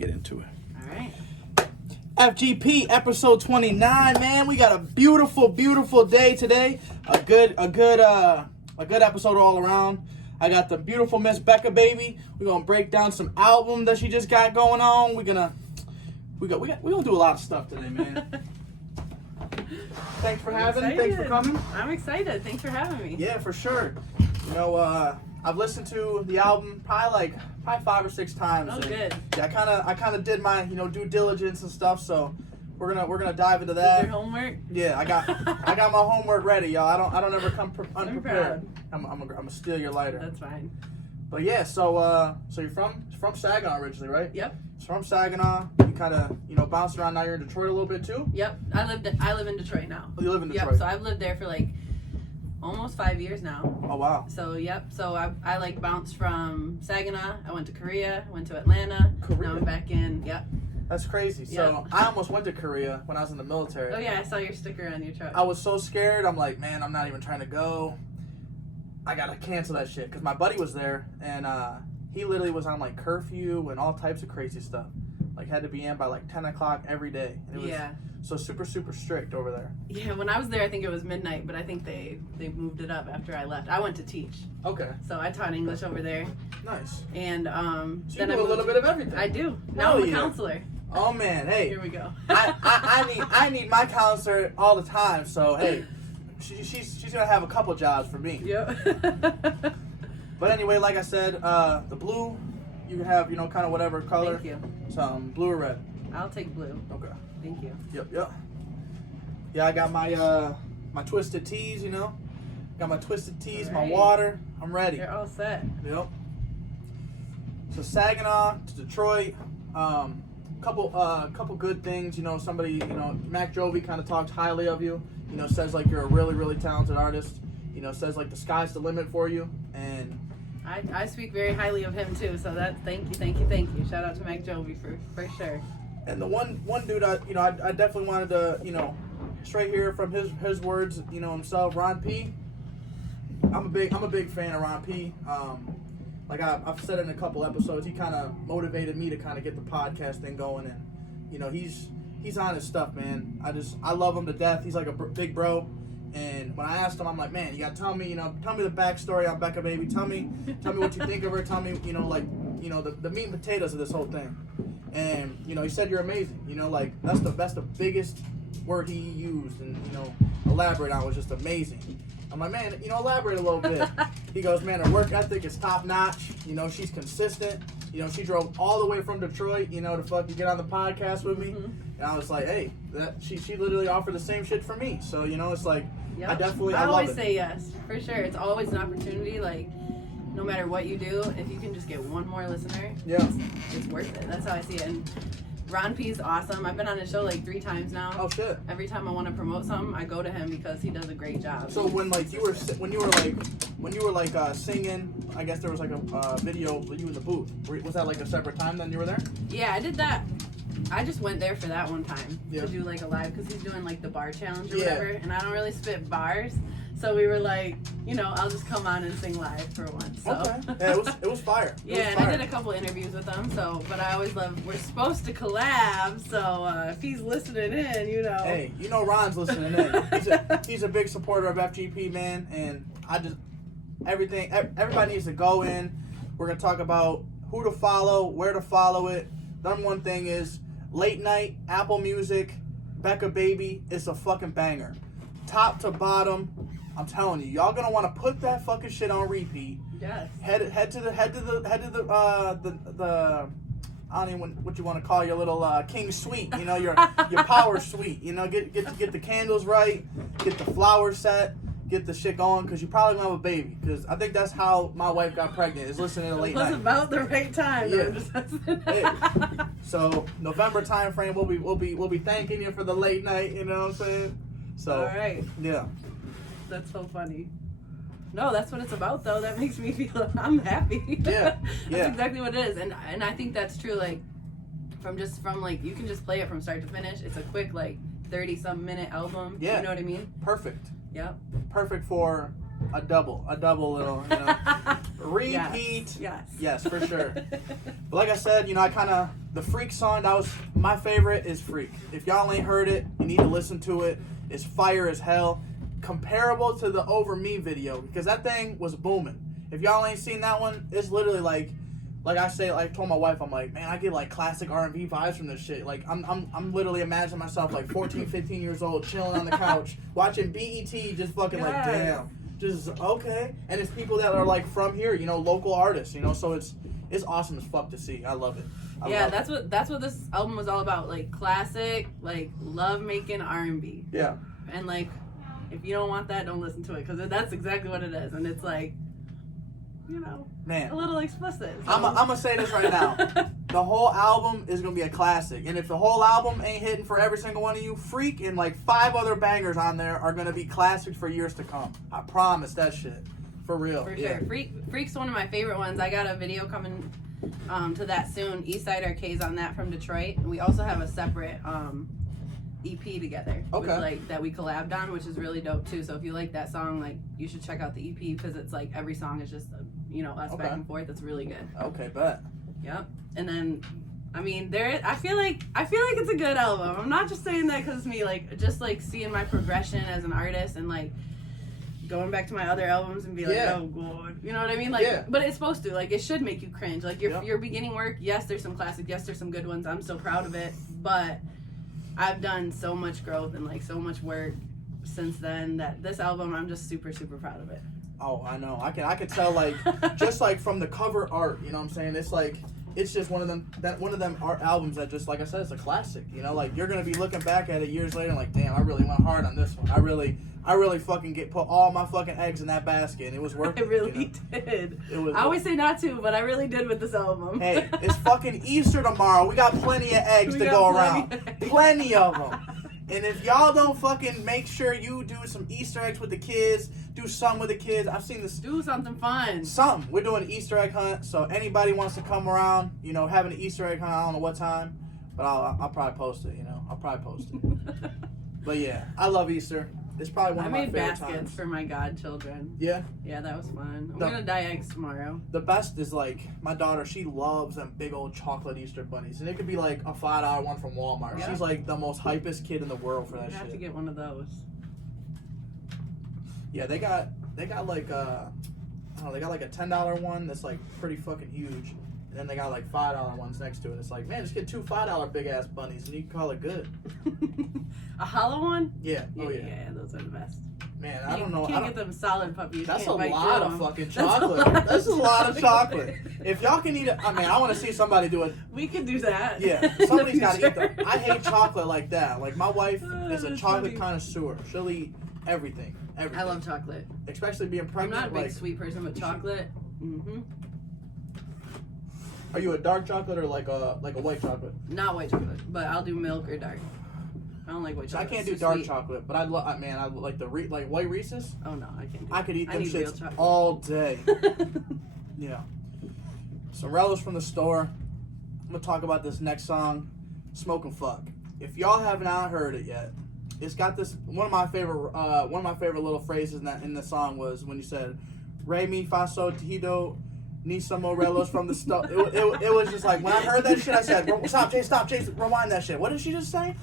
Get into it. All right. FGP episode 29, man. We got a beautiful, beautiful day today. A good episode all around. I got the beautiful Miss Bekah Baby. We're gonna break down some album that she just got going on. We're gonna do a lot of stuff today, man. Thanks for Thanks for coming. I'm excited. Thanks for having me. Yeah, for sure. You know, I've listened to the album probably 5 or 6 times. Oh, good. Yeah, I kind of did my due diligence and stuff. So we're gonna dive into that. Your homework? Yeah, I got my homework ready, y'all. I don't ever come unprepared. I'm gonna steal your lighter. That's fine. But yeah, so you're from Saginaw originally, right? Yep. It's from Saginaw. You kind of bounce around. Now you're in Detroit a little bit too. Yep. I live in Detroit now. Oh, you live in Detroit. Yep. So I've lived there for like almost 5 years now. Oh wow. So yep. So I like bounced from Saginaw. I went to Korea. Went to Atlanta. Now I'm back in. Yep. That's crazy. So I almost went to Korea when I was in the military. Oh yeah, I saw your sticker on your truck. I was so scared. I'm like, man, I'm not even trying to go. I gotta cancel that shit because my buddy was there and he literally was on like curfew and all types of crazy stuff. Like had to be in by like 10 o'clock every day. And it was so super strict over there. Yeah, when I was there, I think it was midnight, but I think they moved it up after I left. I went to teach. Okay. So I taught English over there. Nice. And so you do a little bit of everything. I do. Now I'm a counselor. Oh man, hey. Here we go. I need my counselor all the time. So hey, she's gonna have a couple jobs for me. Yep. But anyway, like I said, the blue, you can have kind of whatever color. Thank you. Some blue or red. I'll take blue. Okay. Thank you. Yep. Yeah, I got my my twisted teas. Got my twisted teas, All my right. water. I'm ready. You're all set. Yep. So Saginaw to Detroit, couple good things. Somebody, Mac Jovi kind of talks highly of you. Says like you're a really, really talented artist. Says like the sky's the limit for you. And I speak very highly of him too. So thank you. Shout out to Mac Jovi for sure. And the one dude I definitely wanted to straight hear from his words. Himself, Ron P. I'm a big fan of Ron P. Like I've said in a couple episodes, he kind of motivated me to kind of get the podcast thing going, and he's on his stuff, man. I love him to death. He's like a big bro, and when I asked him, I'm like, man, you gotta tell me the backstory on Bekah Baby. Tell me what you think of her. Tell me, the meat and potatoes of this whole thing. And he said you're amazing. Like that's the biggest word he used, and elaborate on was just amazing. I'm like, man, elaborate a little bit. He goes, man, her work ethic is top notch. She's consistent. She drove all the way from Detroit, to fucking get on the podcast with me. Mm-hmm. And I was like, hey, she literally offered the same shit for me. So, it's like, yep. I always say yes, for sure. It's always an opportunity. Like, no matter what you do, if you can just get one more listener, it's worth it. That's how I see it. And Ron P's awesome. I've been on his show like 3 times now. Oh shit! Every time I want to promote something, I go to him because he does a great job. So when you were singing, I guess there was like a video with you in the booth. Was that like a separate time then you were there? Yeah, I did that. I just went there for that one time to do like a live because he's doing like the bar challenge or whatever, and I don't really spit bars. So we were like, I'll just come on and sing live for once. So. Okay. Yeah, it was fire. I did a couple interviews with him. So, but I always love. We're supposed to collab. So if he's listening in, Hey, Ron's listening in. He's a big supporter of FGP, man, and everybody needs to go in. We're gonna talk about who to follow, where to follow it. Number one thing is late night Apple Music, Bekah Baby. It's a fucking banger, top to bottom. I'm telling you, y'all gonna want to put that fucking shit on repeat. Yes. Head to the I don't even know what you want to call your little king suite. Your power suite. Get the candles right, get the flowers set, get the shit going, because you probably gonna have a baby. Because I think that's how my wife got pregnant, is listening to late night. It was about the right time. Yeah. So November time frame, we'll be thanking you for the late night. You know what I'm saying? So. All right. Yeah. That's so funny. No, that's what it's about, though. That makes me feel I'm happy. Yeah. That's exactly what it is, and I think that's true. Like, from like you can just play it from start to finish. It's a quick 30-some minute album. Yeah. You know what I mean? Perfect. Yep. Perfect for a double little, repeat. Yes, for sure. But like I said, the Freak song, that was my favorite is Freak. If y'all ain't heard it, you need to listen to it. It's fire as hell. Comparable to the Over Me video, because that thing was booming. If y'all ain't seen that one, it's literally like I told my wife, I'm like, man, I get like classic R&B vibes from this shit. Like I'm literally imagining myself like 14, 15 years old, chilling on the couch, watching BET, just fucking like, damn, just okay. And it's people that are like from here, local artists, so it's awesome as fuck to see. I love it. That's what this album was all about, like classic, like love making R&B. Yeah. And like, if you don't want that, don't listen to it, because that's exactly what it is, and it's like, man, a little explicit. So. I'm gonna say this right now. The whole album is gonna be a classic, and if the whole album ain't hitting for every single one of you, Freak and like 5 other bangers on there are gonna be classics for years to come. I promise that shit. For real. For sure. Freak's one of my favorite ones. I got a video coming to that soon. Eastside Arcade's on that from Detroit. And we also have a separate EP together. Okay. That we collabed on, which is really dope too. So if you like that song, like you should check out the EP, because it's like every song is just us back and forth. It's really good. Okay, bet. Yep. And then I feel like it's a good album. I'm not just saying that because it's me, like just like seeing my progression as an artist and like going back to my other albums and be like, oh god, you know what I mean? Like, but it's supposed to, like, it should make you cringe. Like your beginning work, yes, there's some classic, yes, there's some good ones. I'm so proud of it, but I've done so much growth and like so much work since then that this album, I'm just super, super proud of it. Oh, I know. I can tell, like, just like from the cover art, you know what I'm saying? It's like, it's just one of them art albums that just, like I said, it's a classic. Like you're gonna be looking back at it years later and like, damn, I really went hard on this one. I really fucking put all my fucking eggs in that basket, and it was worth it. I really did. I always say not to, but I really did with this album. Hey, it's fucking Easter tomorrow. We got plenty of eggs to go around. Plenty of them. And if y'all don't fucking make sure you do some Easter eggs with the kids, do some with the kids. I've seen this. Do something fun. We're doing an Easter egg hunt, so anybody wants to come around, having an Easter egg hunt, I don't know what time, but I'll probably post it, I'll probably post it. But yeah, I love Easter. It's probably one of my favorite times. I made baskets for my godchildren. Yeah? Yeah, that was fun. I'm going to dye eggs tomorrow. The best is, like, my daughter, she loves them big old chocolate Easter bunnies. And it could be, like, a $5 one from Walmart. Yeah. She's, like, the most hypest kid in the world for that shit. I have to get one of those. Yeah, they got like, they got, like, a $10 one that's, like, pretty fucking huge. And then they got, like, $5 ones next to it. It's like, man, just get 2 $5 big-ass bunnies, and you can call it good. A hollow one? Yeah. Oh, yeah. Yeah, those are the best. Man, I don't know. You can't get them solid puppies. That's a lot of fucking chocolate. That's a lot of chocolate. If y'all can eat it, I want to see somebody do it. We could do that. Yeah, somebody's got to eat them. I hate chocolate like that. Like, my wife is a chocolate connoisseur. She'll eat everything. I love chocolate. Especially being pregnant. I'm not a big sweet person, but chocolate, Are you a dark chocolate or like a white chocolate? Not white chocolate, but I'll do milk or dark. I don't like white chocolate. I can't do dark chocolate, but I like the white Reese's. Oh no, I can't. I could eat them shits all day. Yeah. Sorello's from the store. I'm gonna talk about this next song, "Smoke and Fuck." If y'all have not heard it yet, it's got this one of my favorite little phrases in the song was when you said, "Re mi fa sol tido." Need some Morelos from the stuff. It was just like when I heard that shit, I said, "Stop, Chase, rewind that shit." What did she just say?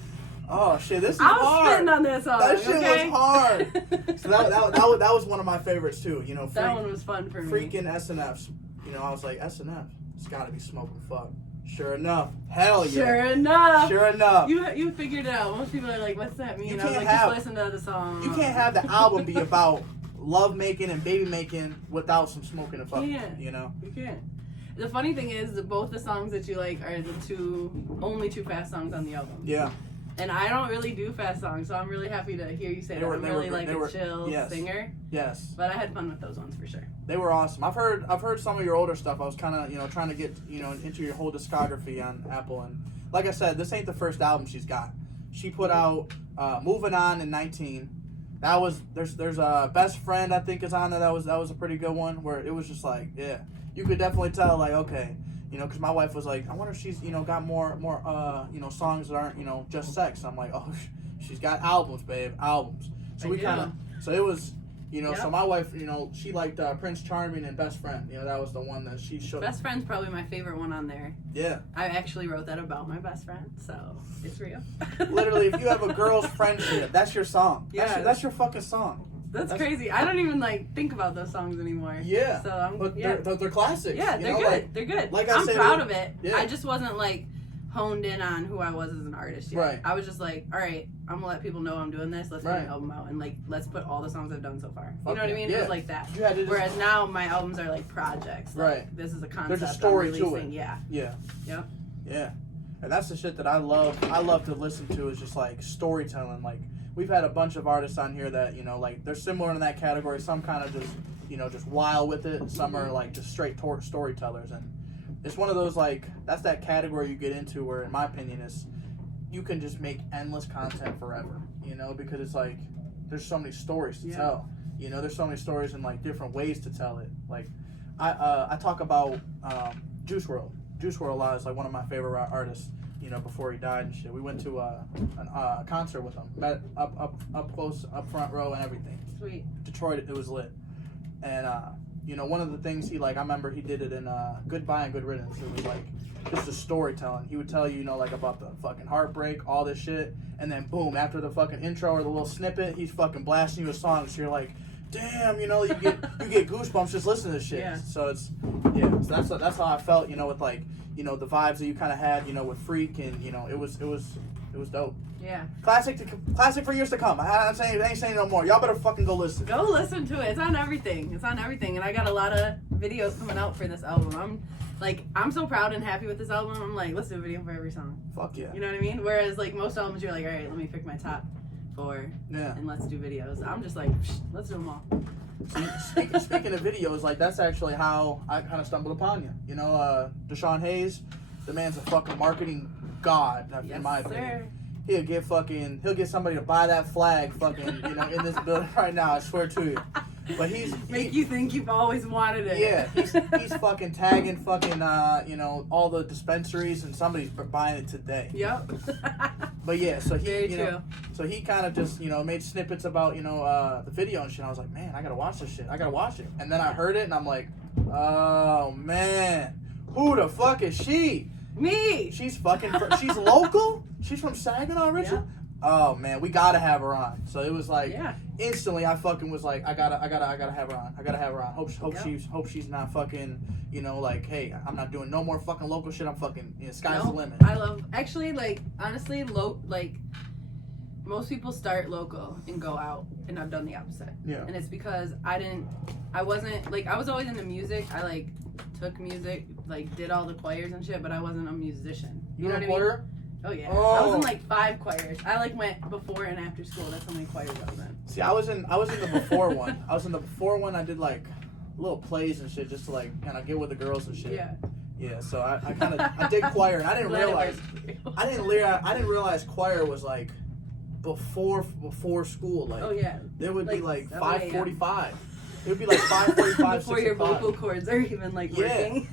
Oh shit, this is hard. I was spitting on that song. That shit was hard. So that was one of my favorites too. That one was fun for me. Freaking SNFs. I was like, SNF, it's got to be Smoke and Fuck. Sure enough, hell yeah. Sure enough. You figured it out. Most people are like, "What's that mean?" You I was can't like, just listen to the song. You can't have the album be about love making and baby making without some smoking and fucking. You can't. The funny thing is that both the songs that you like are the only two fast songs on the album. Yeah. And I don't really do fast songs, so I'm really happy to hear you say that. I'm really like a chill singer. Yes. But I had fun with those ones for sure. They were awesome. I've heard some of your older stuff. I was kind of trying to get into your whole discography on Apple, and like I said, this ain't the first album she's got. She put out Moving On in 19. That was there's a Best Friend I think is on there. That was a pretty good one where it was just like, yeah, you could definitely tell like, okay, because my wife was like, I wonder if she's got more songs that aren't just sex. I'm like, oh, she's got albums, babe, albums. So it You know, so my wife, you know, she liked Prince Charming and Best Friend. You know, that was the one that she showed. Best Friend's probably my favorite one on there. Yeah. I actually wrote that about my best friend, so it's real. Literally, if you have a girl's friendship, that's your song. Yeah. That's your fucking song. That's crazy. I don't even like think about those songs anymore. Yeah. So but they're classics. Yeah, they're good. Like, they're good. Like I'm proud of it. Yeah. I just wasn't like honed in on who I was as an artist yet. Right. I was just like, all right, I'm gonna let people know I'm doing this. Let's put an album out and like let's put all the songs I've done so far. You know what I mean? Yeah. It was like that. Whereas now my albums are like projects. Like, right. This is a concept. There's a story I'm to releasing. it. Yeah. Yeah. Yep. Yeah. And that's the shit that I love. I love to listen to is just like storytelling. Like we've had a bunch of artists on here that, you know, like they're similar in that category. Some kind of just, you know, just wild with it. Some are like just straight storytellers. And it's one of those, like, that's that category you get into where, in my opinion, is you can just make endless content forever, you know, because it's like there's so many stories to tell. You know, there's so many stories and like different ways to tell it. Like I talk about Juice WRLD. Juice WRLD a lot is like one of my favorite artists. You know, before he died and shit, we went to a concert with him, met up close, up front row and everything. Sweet. Detroit, it was lit. And you know, one of the things he, like, I remember he did it in Goodbye and Good Riddance. It was like just a storytelling. He would tell you, you know, like about the fucking heartbreak, all this shit, and then boom, after the fucking intro or the little snippet, he's fucking blasting you a song. So you're like, damn, you know, you get goosebumps just listening to this shit. Yeah. So it's so that's how I felt, you know, with like, you know, the vibes that you kind of had, you know, with Freak, and you know, it was dope. Yeah. Classic for years to come. I ain't saying no more. Y'all better fucking go listen. Go listen to it. It's on everything. And I got a lot of videos coming out for this album. I'm so proud and happy with this album. I'm like, let's do a video for every song. Fuck yeah. You know what I mean? Whereas like most albums, you're like, all right, let me pick my top 4 and let's do videos. I'm just like, let's do them all. Speaking of videos, like that's actually how I kind of stumbled upon you. You know, Deshaun Hayes, the man's a fucking marketing god, in my opinion. He'll get somebody to buy that flag fucking, you know, in this building right now, I swear to you. But you think you've always wanted it. Yeah, he's fucking tagging fucking, you know, all the dispensaries, and somebody's buying it today. Yep. But yeah, so he kind of just, you know, made snippets about, you know, the video and shit. I was like, man, I gotta watch this shit. I gotta watch it. And then I heard it, and I'm like, oh man, who the fuck is she? Me. She's she's local. She's from Saginaw originally. Yeah. Oh man, we gotta have her on. So it was like instantly, I fucking was like, I gotta have her on. I gotta have her on. Hope she's not fucking, you know, like, hey, I'm not doing no more fucking local shit. I'm fucking, you know, sky's the limit. I love, actually, like, honestly, like most people start local and go out, and I've done the opposite. Yeah. And it's because I wasn't like, I was always into music. I like took music, like did all the choirs and shit, but I wasn't a musician. You know what I mean? Oh yeah. Oh. I was in like 5 choirs. I like went before and after school. That's how many choirs I was in. See, I was in the before one. I was in the before one. I did like little plays and shit just to like kind of get with the girls and shit. Yeah. Yeah. So I did choir, and I didn't realize choir was like before school. Like, oh yeah. There would be like 5:45. It would be like 5:45 before your vocal cords are even like working.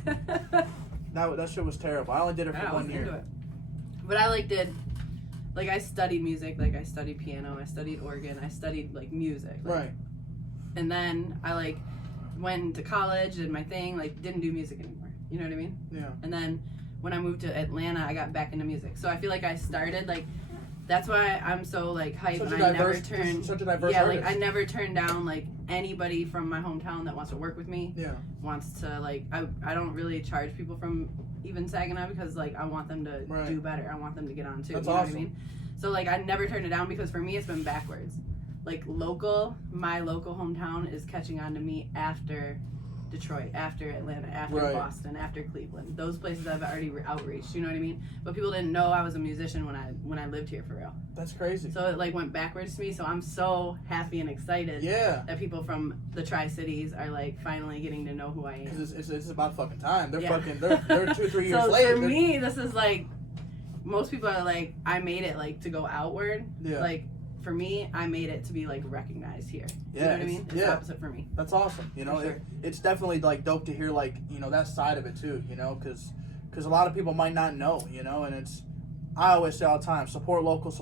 That shit was terrible. I only did it for 1 year. But I I studied music. Like I studied piano, I studied organ, I studied like music. Like, right. And then I like went to college, did my thing, like didn't do music anymore. You know what I mean? Yeah. And then when I moved to Atlanta, I got back into music. So I feel like I started like, that's why I'm so like hyped. Such a diverse artist. Like I never turned down like anybody from my hometown that wants to work with me. Yeah. Wants to like, I don't really charge people from even Saginaw because like I want them to do better. I want them to get on too. That's you know awesome. What I mean? So like I never turned it down because for me it's been backwards. Like my local hometown is catching on to me after Detroit, after Atlanta, after Boston, after Cleveland. Those places I've already outreached, you know what I mean? But people didn't know I was a musician when I lived here for real. That's crazy. So it like went backwards to me, so I'm so happy and excited that people from the Tri-Cities are like finally getting to know who I am. Because it's about fucking time. They're fucking, they're 2-3 years late. So for me, this is like, most people are like, I made it like to go outward. Yeah. Like, for me, I made it to be like recognized here. Yeah, you know what I mean? It's the opposite for me. That's awesome. You know, it's definitely like dope to hear like, you know, that side of it too. You know, because a lot of people might not know. You know, and I always say all the time, support local.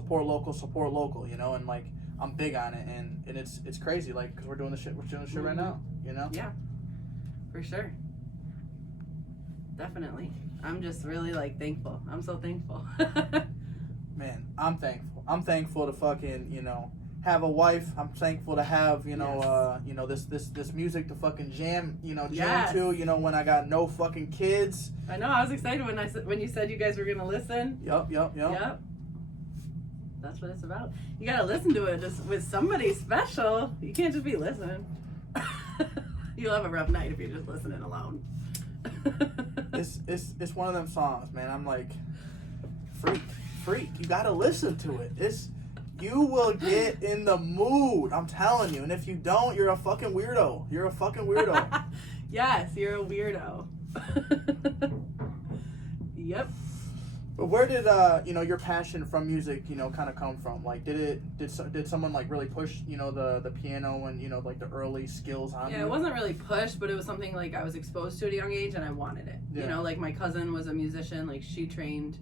You know, and like I'm big on it, and it's crazy, like, because we're doing the shit right now, you know? Yeah, for sure. Definitely. I'm just really, like, thankful. I'm so thankful. Man, I'm thankful. I'm thankful to fucking, you know, have a wife. I'm thankful to have, you know, you know, this music to fucking jam to, you know, when I got no fucking kids. I know, I was excited when you said you guys were gonna listen. Yep. That's what it's about. You gotta listen to it just with somebody special. You can't just be listening. You'll have a rough night if you're just listening alone. It's one of them songs, man. I'm like, freak. You gotta listen to it. You will get in the mood. I'm telling you. And if you don't, you're a fucking weirdo. Yes, you're a weirdo. Yep. But where did you know, your passion from music, you know, kind of come from? Like, did someone like really push, you know, the piano and, you know, like the early skills on you? Yeah, it wasn't really pushed, but it was something like I was exposed to at a young age and I wanted it. You know, like my cousin was a musician, like she trained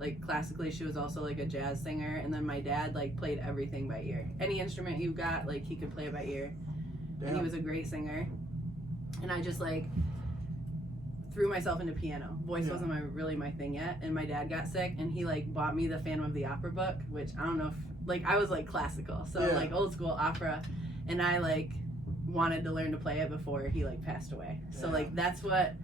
like classically. She was also like a jazz singer, and then my dad like played everything by ear. Any instrument you got, like he could play it by ear. Damn. And he was a great singer. And I just like threw myself into piano. Voice wasn't really my thing yet, and my dad got sick and he like bought me the Phantom of the Opera book, which I don't know if, like, I was like classical, so like old school opera, and I like wanted to learn to play it before he like passed away. So like that's what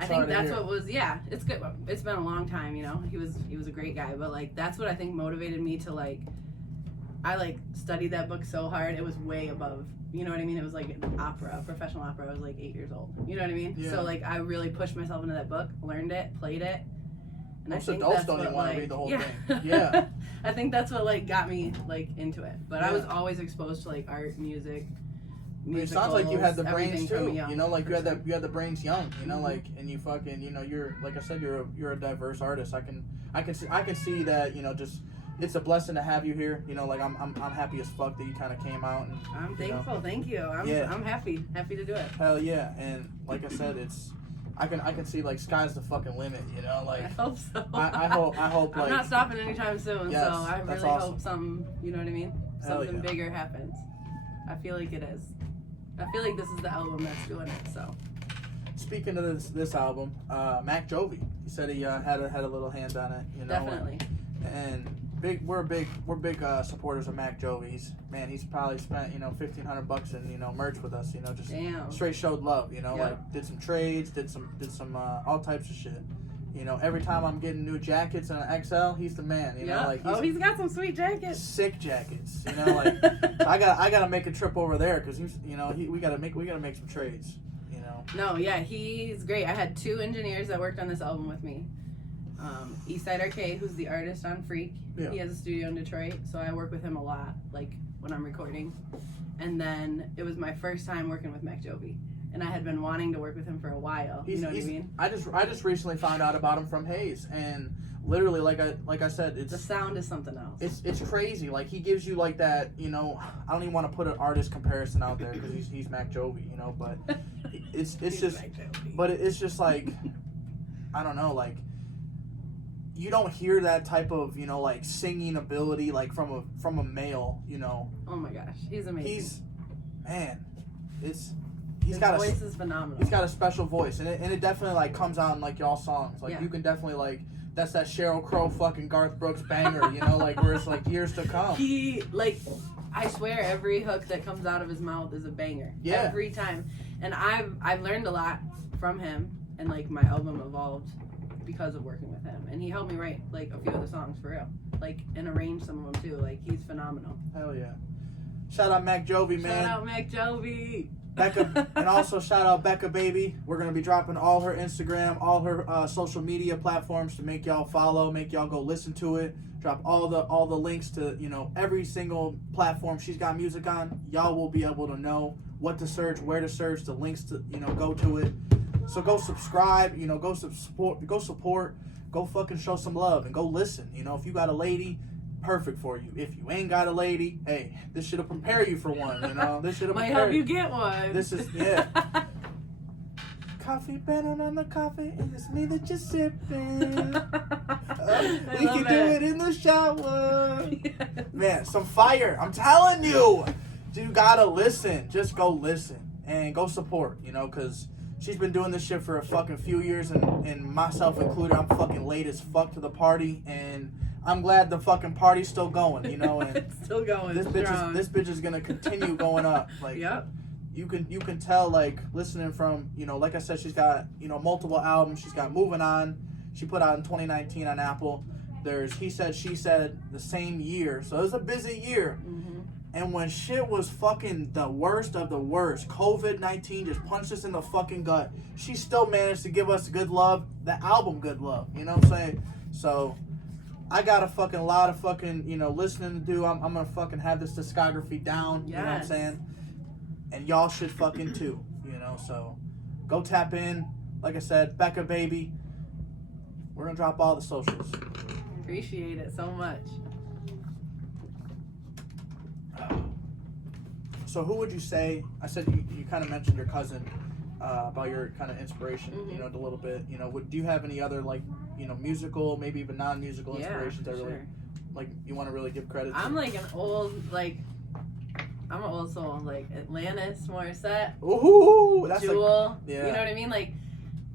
I think that's what was it's good. It's been a long time, you know. He was a great guy, but like that's what I think motivated me to like, I like studied that book so hard. It was way above, you know what I mean? It was like opera, professional opera. I was like 8 years old. You know what I mean? Yeah. So like I really pushed myself into that book, learned it, played it. And most I think adults that's don't what, even want like, to read the whole thing. Yeah. I think that's what like got me like into it. But I was always exposed to like art, music. It sounds like you had the brains too. You know, like you had the brains young. You know, like, and you fucking, you know, you're like I said, you're a diverse artist. I can see that. You know, just it's a blessing to have you here. You know, like I'm happy as fuck that you kind of came out. And I'm thankful. Know, thank you. I'm happy to do it. Hell yeah! And like I said, I can see like sky's the fucking limit. You know, like I hope so. I hope like I'm not stopping anytime soon. Yes, so I really hope something. You know what I mean? Something bigger happens. I feel like it is. I feel like this is the album that's doing it. So, speaking of this album, Mac Jovi, he said he had a little hand on it. You know, definitely. And we're big supporters of Mac Jovi. He's probably spent, you know, $1,500 in, you know, merch with us. You know, just straight showed love. You know, like did some trades, did some all types of shit. You know, every time I'm getting new jackets in an XL, he's the man. You know, like he's got some sweet jackets. Sick jackets. You know, like so I gotta make a trip over there because we gotta make some trades. You know. No, yeah, he's great. I had 2 engineers that worked on this album with me. Eastside Arcade, who's the artist on Freak. Yeah. He has a studio in Detroit, so I work with him a lot, like when I'm recording. And then it was my first time working with Mac Jovi. And I had been wanting to work with him for a while. You know what I mean? I just recently found out about him from Hayes, and literally, like I said, it's the sound is something else. It's crazy. Like he gives you like that. You know, I don't even want to put an artist comparison out there because he's Mac Jovi. You know, but it's just, but it's just like, I don't know, like you don't hear that type of, you know, like singing ability like from a male. You know. Oh my gosh, he's amazing. His voice is phenomenal. He's got a special voice, and it definitely like comes out in like y'all songs. Like you can definitely like that's that Sheryl Crow fucking Garth Brooks banger, you know, like where it's like years to come. He like, I swear every hook that comes out of his mouth is a banger. Yeah. Every time, and I've learned a lot from him, and like my album evolved because of working with him, and he helped me write like a few of the songs for real, like and arrange some of them too. Like he's phenomenal. Hell yeah! Shout out Mac Jovi, man. Shout out Mac Jovi. Becca, and also shout out BABY Baby. We're going to be dropping all her Instagram, all her social media platforms to make y'all follow, make y'all go listen to it. Drop all the links to, you know, every single platform she's got music on. Y'all will be able to know what to search, where to search, the links to, you know, go to it. So go subscribe, you know, go support, go fucking show some love and go listen. You know, if you got a lady, perfect for you. If you ain't got a lady, hey, this shit'll prepare you for one, you know? This shit'll might help you get one. This is, coffee better on the coffee, and it's me that you're sipping. We can do it in the shower. Yes. Man, some fire. I'm telling you. You gotta listen. Just go listen. And go support, you know, because she's been doing this shit for a fucking few years, and myself included, I'm fucking late as fuck to the party, and I'm glad the fucking party's still going, you know, and it's still going. This bitch is gonna continue going up. Like, yep. You can tell, like, listening from, you know, like I said, she's got, you know, multiple albums. She's got Moving On. She put out in 2019 on Apple. There's He Said, She Said the same year. So it was a busy year. Mm-hmm. And when shit was fucking the worst of the worst, COVID-19 just punched us in the fucking gut, she still managed to give us good love, the album Good Love. You know what I'm saying? So I got a fucking lot of fucking, you know, listening to do. I'm gonna fucking have this discography down. Yes. You know what I'm saying? And y'all should fucking too, you know, so go tap in. Like I said, Bekah Baby. We're gonna drop all the socials. Appreciate it so much. So who would you say, I said you kind of mentioned your cousin about your kind of inspiration, mm-hmm. you know, a little bit, you know, do you have any other, like, you know, musical, maybe even non-musical inspirations that really, like, you want to really give credit to? I'm like an old, like, I'm an old soul, like Atlantis, Morissette, ooh, that's Jewel, like, yeah. You know what I mean? Like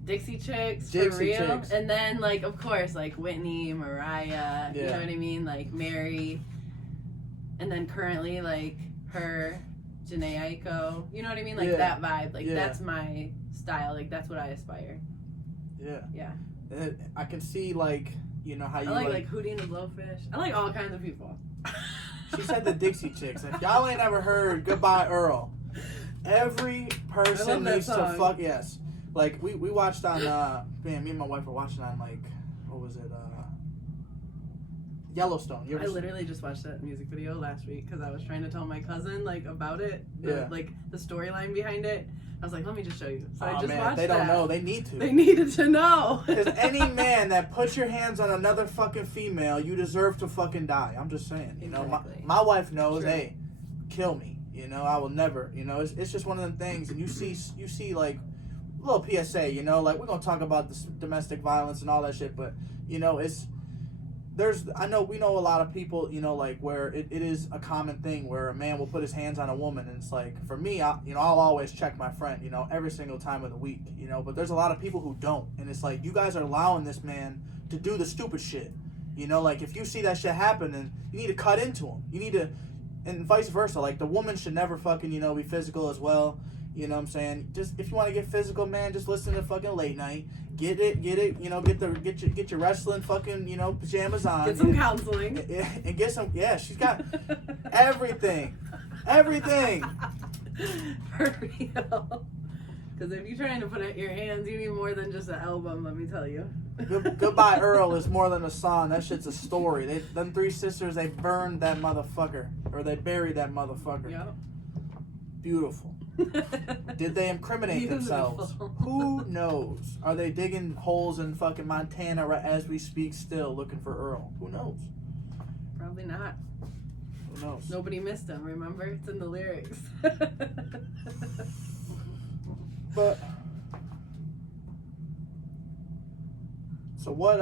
Dixie Chicks, for Dixie real. Chicks. And then, like, of course, like Whitney, Mariah, you know what I mean? Like Mary. And then currently, like, her, Janae Aiko, you know what I mean? Like that vibe. Like, that's my style. Like, that's what I aspire. Yeah. Yeah. I can see, like, you know, how you I like Hootie and the Blowfish. I like all kinds of people. She said the Dixie Chicks. If y'all ain't ever heard Goodbye Earl, every person needs to fuck, yes. Like, we watched on, man, me and my wife were watching on, like, what was it, Yellowstone. I literally just watched that music video last week because I was trying to tell my cousin, like, about it, like, the storyline behind it. I was like, let me just show you. So I just watched that. They don't know. They need to. They needed to know. Because any man that puts your hands on another fucking female, you deserve to fucking die. I'm just saying. You know, my wife knows, hey, kill me. You know, I will never. You know, it's just one of them things. And you see like, a little PSA, you know, like, we're going to talk about this domestic violence and all that shit, but, you know, we know a lot of people, you know, like, where it is a common thing where a man will put his hands on a woman, and it's like, for me, I'll always check my friend, you know, every single time of the week, you know, but there's a lot of people who don't, and it's like, you guys are allowing this man to do the stupid shit, you know, like, if you see that shit happen, then you need to cut into him, you need to, and vice versa, like, the woman should never fucking, you know, be physical as well, you know what I'm saying, just, if you want to get physical, man, just listen to fucking Late Night. Get it, you know, get your wrestling fucking, you know, pajamas on. Get some counseling. And get some, she's got everything. Everything. For real. Because if you're trying to put out your hands, you need more than just an album, let me tell you. Goodbye Earl is more than a song. That shit's a story. Them three sisters, they burned that motherfucker. Or they buried that motherfucker. Yep. Beautiful. Did they incriminate themselves? Who knows? Are they digging holes in fucking Montana right as we speak still looking for Earl? Who knows? Probably not. Who knows? Nobody missed him, remember? It's in the lyrics. But so what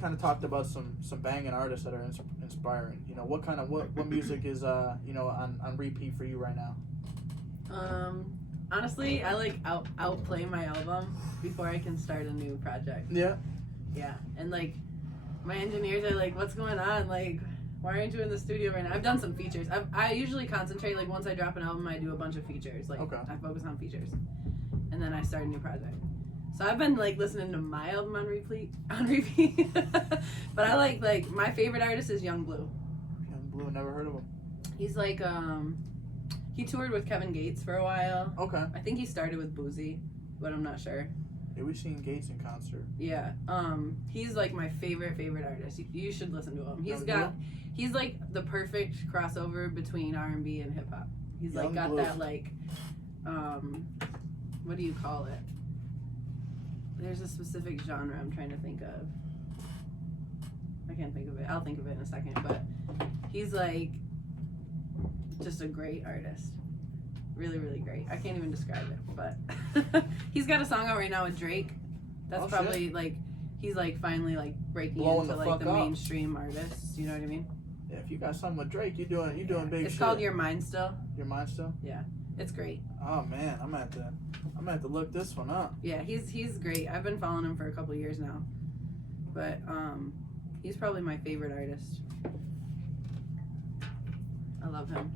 kind of talked about some banging artists that are inspiring. You know, what music is you know, on repeat for you right now? Honestly, I like outplay my album before I can start a new project. Yeah. Yeah, and like my engineers are like, "What's going on? Like, why aren't you in the studio right now?" I've done some features. I usually concentrate, like, once I drop an album, I do a bunch of features. Like, I focus on features, and then I start a new project. So I've been like listening to my album on repeat. But I like my favorite artist is Young Blue. Young Blue, never heard of him. He's like he toured with Kevin Gates for a while. Okay. I think he started with Boozy, but I'm not sure. Yeah, we've seen Gates in concert. Yeah. He's like my favorite artist. You should listen to him. He's like the perfect crossover between R&B and hip hop. He's like got that like what do you call it? There's a specific genre I'm trying to think of. I can't think of it. I'll think of it in a second, but he's like just a great artist. Really, really great. I can't even describe it, but he's got a song out right now with Drake. That's probably like he's like finally like breaking into like the mainstream artists. You know what I mean? Yeah, if you got something with Drake, you doing big shit. It's called Your Mind Still. Your Mind Still? Yeah. It's great. Oh man, I'm gonna have to look this one up. Yeah, he's great. I've been following him for a couple of years now. But he's probably my favorite artist. I love him.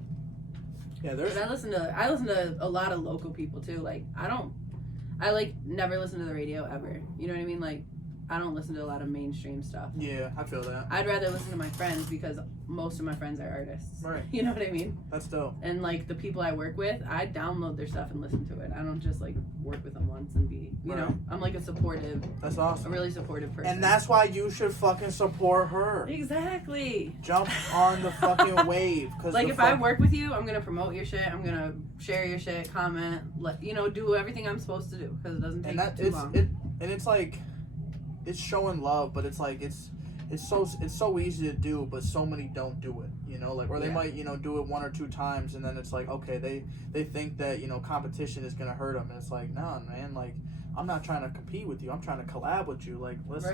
Yeah, but I listen to a lot of local people too. Like I like never listen to the radio ever. You know what I mean? Like I don't listen to a lot of mainstream stuff. Yeah, I feel that. I'd rather listen to my friends because most of my friends are artists. Right. You know what I mean? That's dope. And like the people I work with, I download their stuff and listen to it. I don't just like work with them once and be, you know, I'm like a supportive. That's awesome. A really supportive person. And that's why you should fucking support her. Exactly. Jump on the fucking wave. Like if I work with you, I'm gonna promote your shit. I'm gonna share your shit, comment, do everything I'm supposed to do because it doesn't take too long. And it's like, it's showing love, but it's like it's so easy to do, but so many don't do it, you know, like, or they might, do it 1 or 2 times, and then it's like, okay, they think that, competition is gonna hurt them, and it's like, nah, man, like, I'm not trying to compete with you, I'm trying to collab with you, like, let's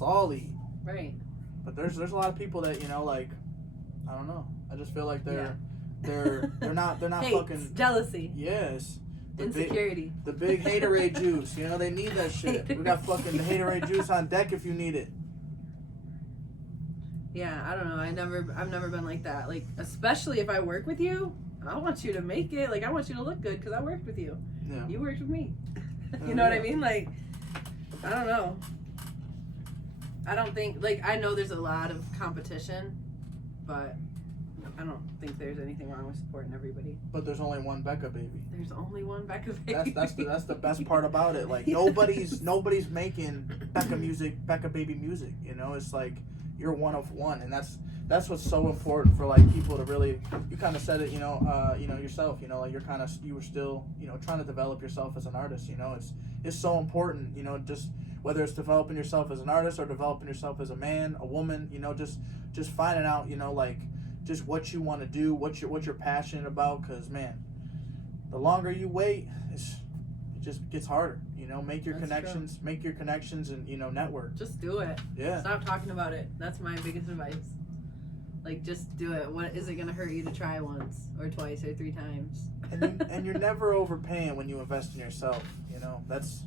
all eat. Right. But there's a lot of people that, like, I don't know, I just feel like they're not Hates, fucking jealousy. Yes. Insecurity. The big haterade juice. They need that shit. We got fucking the haterade juice on deck if you need it. Yeah, I don't know. I've never been like that. Like, especially if I work with you, I want you to make it. Like, I want you to look good because I worked with you. Yeah. You worked with me. You know what I mean? Like, I don't know. I don't think, like, I know there's a lot of competition, but I don't think there's anything wrong with supporting everybody. But there's only one Bekah Baby. There's only one Bekah Baby. That's the best part about it. Like nobody's making Bekah Baby music. It's like you're one of one, and that's what's so important for like people to really. You kind of said it, yourself. Like you were still, trying to develop yourself as an artist. It's so important. Just whether it's developing yourself as an artist or developing yourself as a man, a woman. Just finding out. Like. Just what you want to do, what you're passionate about, because man, the longer you wait, it just gets harder. Make your connections, and network. Just do it. Yeah. Stop talking about it. That's my biggest advice. Like, just do it. What is it gonna hurt you to try once or twice or 3 times? And you're never overpaying when you invest in yourself. That's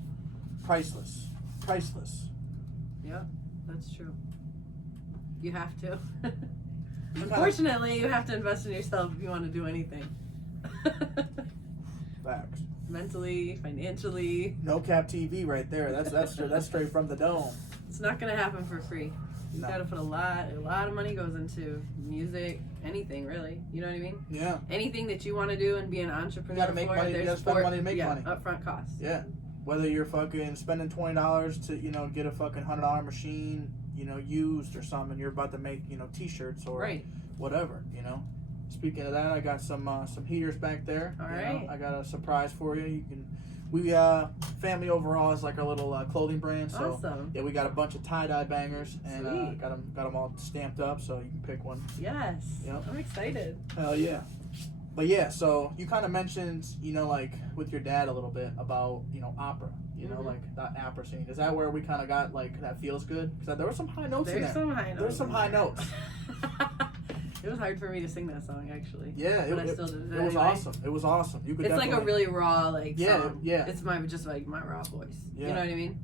priceless. Priceless. Yeah, that's true. You have to. Unfortunately, you have to invest in yourself if you want to do anything. Facts. Mentally, financially. No cap TV right there. That's straight from the dome. It's not gonna happen for free. You gotta put a lot of money goes into music, anything really. You know what I mean? Yeah. Anything that you want to do and be an entrepreneur. You gotta make money. You gotta spend money to make money. Upfront costs. Yeah. Whether you're fucking spending $20 to get a fucking $100 machine. Used or something, you're about to make, T-shirts or whatever, Speaking of that, I got some heaters back there. All right. I got a surprise for you. We Family Overall is like our little clothing brand. So awesome. Yeah, we got a bunch of tie-dye bangers and got them all stamped up, so you can pick one. Yes. Yep. I'm excited. Hell yeah. But yeah, so you kind of mentioned, like with your dad a little bit about, opera. Like that opera scene. Is that where we kind of got like that feels good? Because there were some high notes in there. There's some high notes. It was hard for me to sing that song actually. Yeah, but I still did it. It was awesome. It was awesome. You could. It's like a really raw song. Yeah. It's just like my raw voice. Yeah. You know what I mean?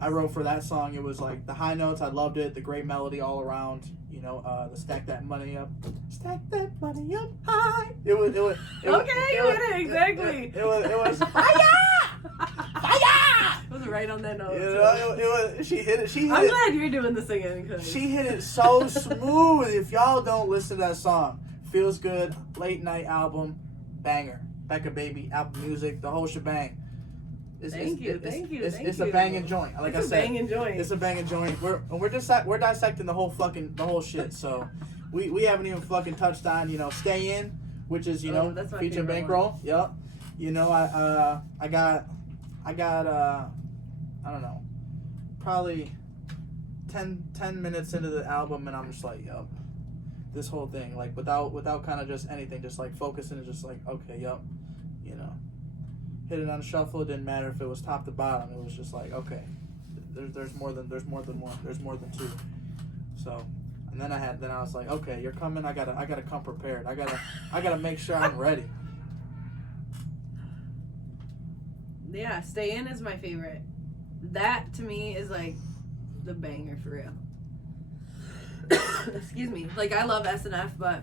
I wrote for that song. It was like the high notes. I loved it. The great melody all around. The stack that money up high. It was okay. You hit it exactly. It was fire. It was right on that note. It was. She hit it. I'm glad you're doing the singing. She hit it so smooth. If y'all don't listen to that song, feels good. Late night album, banger. Bekah Baby, Apple Music, the whole shebang. Thank you. It's a banging joint. Like I said, it's a banging joint. We're dissecting the whole shit. So we haven't even fucking touched on Stay In, which is featuring Bankroll. Yep. I got I don't know, probably 10 minutes into the album, and I'm just like, yup, this whole thing, like without kind of just anything, just like focusing, and just like, okay, yup, hit it on shuffle. It didn't matter if it was top to bottom. It was just like, okay, there's more than 2. So And then I was like, okay, you're coming. I gotta come prepared. I gotta make sure I'm ready. Yeah, Stay In is my favorite. That to me is like the banger for real. Excuse me. Like, I love SNF, but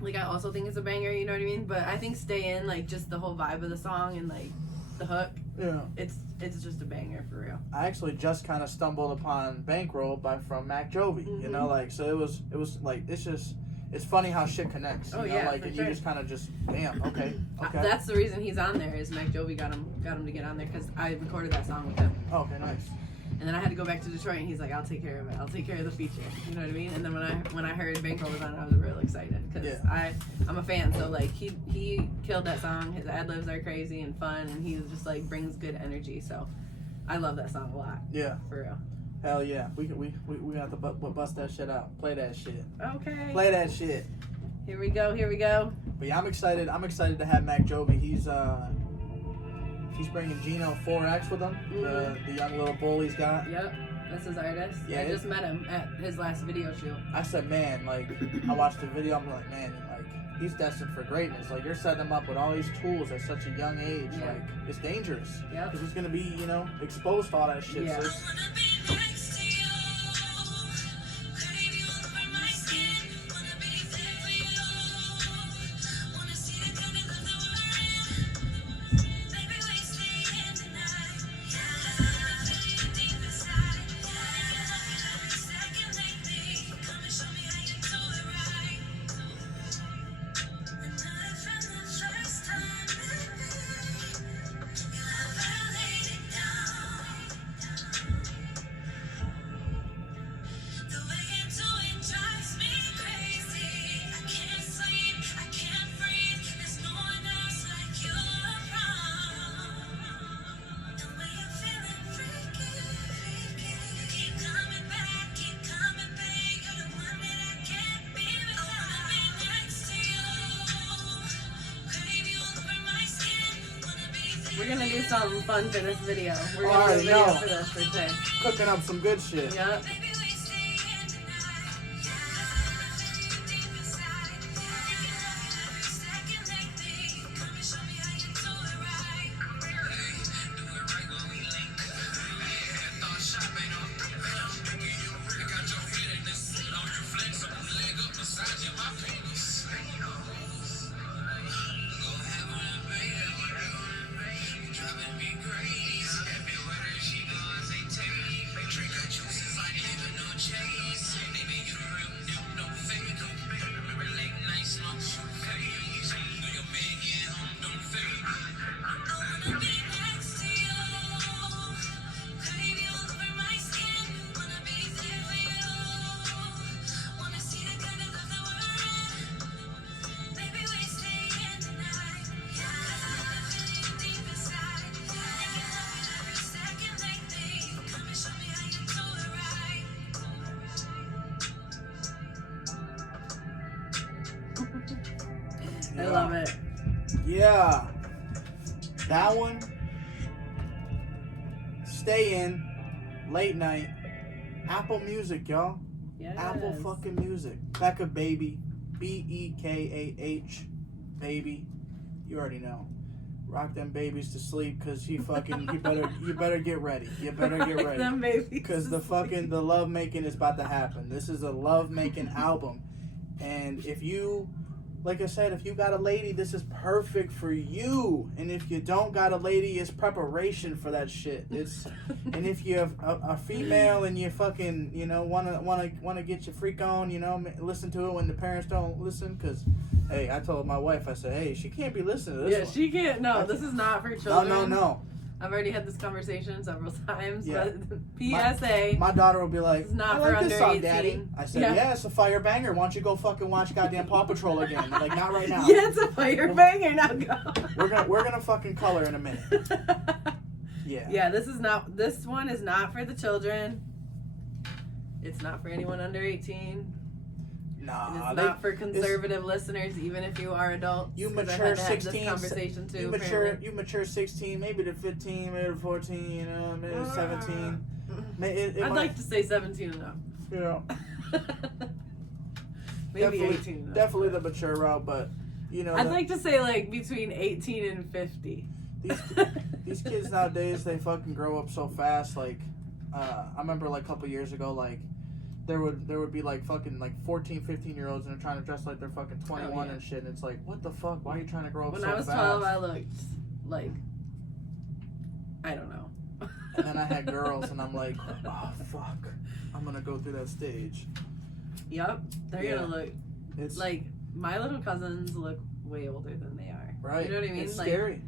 like I also think it's a banger, you know what I mean? But I think Stay In, like just the whole vibe of the song and like the hook. Yeah. It's just a banger for real. I actually just kind of stumbled upon Bankroll from Mac Jovi. Mm-hmm. You know, like, so it was like, it's funny how shit connects. You know, like, and sure. You just kind of damn, okay. That's the reason he's on there, is Mac Jovi got him to get on there, because I recorded that song with him. Oh, okay, nice. And then I had to go back to Detroit, and he's like, I'll take care of it. I'll take care of the feature. You know what I mean? And then when I heard Bankroll was on it, I was real excited, because I'm a fan. So like he killed that song. His ad libs are crazy and fun, and he just like brings good energy. So I love that song a lot. Yeah, for real. Hell yeah, we got to bust that shit out. Play that shit. Okay. Play that shit. Here we go. But yeah, I'm excited to have Mac Jovi. He's bringing Gino 4X with him, the young little bull he's got. Yep, that's his artist. Yeah, I just met him at his last video shoot. I said, man, like, I watched the video, I'm like, man, like, he's destined for greatness. Like, you're setting him up with all these tools at such a young age. Yeah. Like, it's dangerous. Yeah. Because he's going to be, exposed to all that shit. Yeah. So we're gonna do something fun for this video. We're gonna do a video for this for today. Cooking up some good shit. Yep. I love it. Yeah. That one. Stay In. Late Night. Apple Music, y'all. Yes. Apple fucking Music. Bekah Baby. BEKAH. Baby. You already know. Rock them babies to sleep, cause you better get ready. You better get ready. Them babies. Cause the love making is about to happen. This is a love making album. And if you, like I said, if you got a lady, this is perfect for you. And if you don't got a lady, it's preparation for that shit. And if you have a female and you fucking, wanna get your freak on, listen to it when the parents don't listen, cause hey, I told my wife, I said, hey, she can't be listening to this one. Yeah, she can't. No, this is not for children. No. I've already had this conversation several times, but PSA. My daughter will be like, it's not I for like under this song, 18. Daddy. I said, yeah, it's a fire banger. Why don't you go fucking watch goddamn Paw Patrol again? Like, not right now. Yeah, it's a fire banger. Now go. We're gonna fucking color in a minute. Yeah. Yeah, this one is not for the children. It's not for anyone under 18. Nah, it's not for conservative listeners, even if you are adults. You mature 16. This conversation too, you mature 16, maybe to 15, maybe to 14, maybe to 17. I'd like to say 17 and up. Yeah. Maybe 18. Definitely the mature route, but you know. I'd like to say like between 18 and 50. These kids nowadays, they fucking grow up so fast. Like, I remember like a couple years ago, like there would be like fucking like 14, 15-year-olds and they're trying to dress like they're fucking 21 and shit. And it's like, what the fuck? Why are you trying to grow up so fast? When I was 12, I looked like, I don't know. And then I had girls, and I'm like, oh fuck, I'm gonna go through that stage. Yep, they're gonna look. It's like my little cousins look way older than they are. Right. You know what I mean? It's like, scary.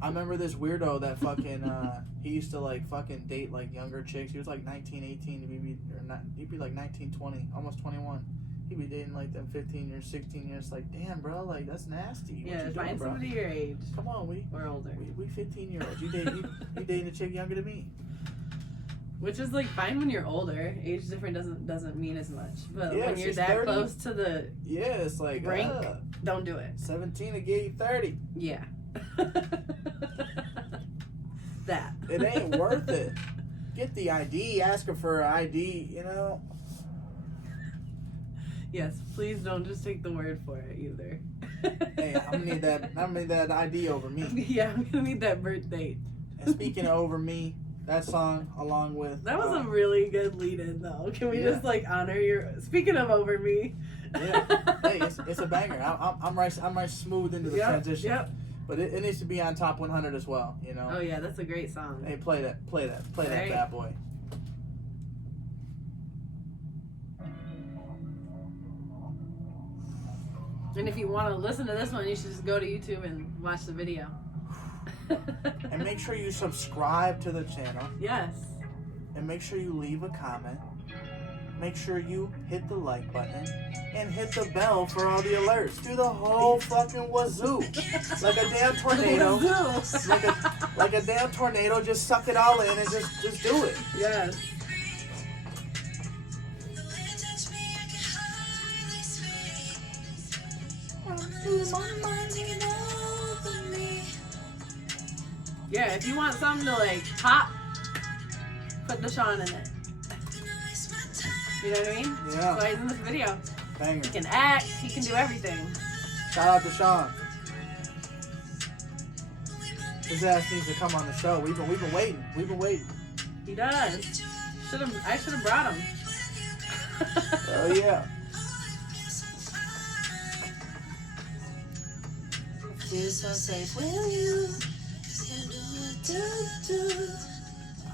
I remember this weirdo that fucking he used to like fucking date like younger chicks. He was like 19, 18, he'd be like 19, 20, almost 21. He'd be dating like them 15 years, 16 years. Like, damn, bro, like that's nasty. Yeah, what you find doing, bro? somebody your age. Come on, or older. We 15-year-olds. You dating a chick younger than me. Which is like fine when you're older. Age different doesn't mean as much. But Yeah, when you're she's that 30. close to the It's like brink, don't do it. 17 to get you 30. Yeah. That. It ain't worth it. Get the ID. Ask her for an ID. You know. Yes, please don't just take the word for it either. Hey, I'm gonna need that ID over me. Yeah, I'm gonna need that birth date. And speaking of over me, that song along with That was a really good lead-in, though. Can we just like honor your? Speaking of over me. Yeah. Hey, it's a banger. I'm right smooth into the transition. Yep. But it needs to be on top 100 as well. You know. Oh yeah, that's a great song. Hey, play that bad boy. And if you want to listen to this one, you should just go to YouTube and watch the video. And make sure you subscribe to the channel. Yes. And make sure you leave a comment. Make sure you hit the like button. And hit the bell for all the alerts. Do the whole fucking wazoo. Like a damn tornado. like a damn tornado. Just suck it all in and just do it. Yes. Yeah, if you want something to like pop, put Deshaun in it. You know what I mean? Yeah. That's why he's in this video. Banger. He can act, he can do everything. Shout out to Sean. His ass needs to come on the show. We've been waiting. He does. I should have brought him. Oh yeah. Feel so safe with you.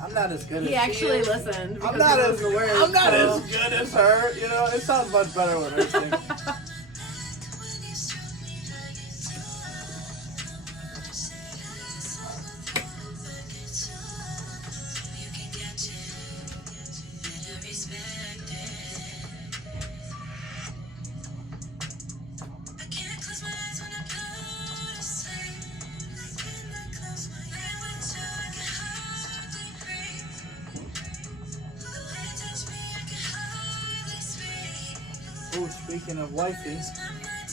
I'm not as good as He actually listened. I'm not as the words, I'm not as good as her. You know, it sounds much better with her singing. Oh, speaking of wifey,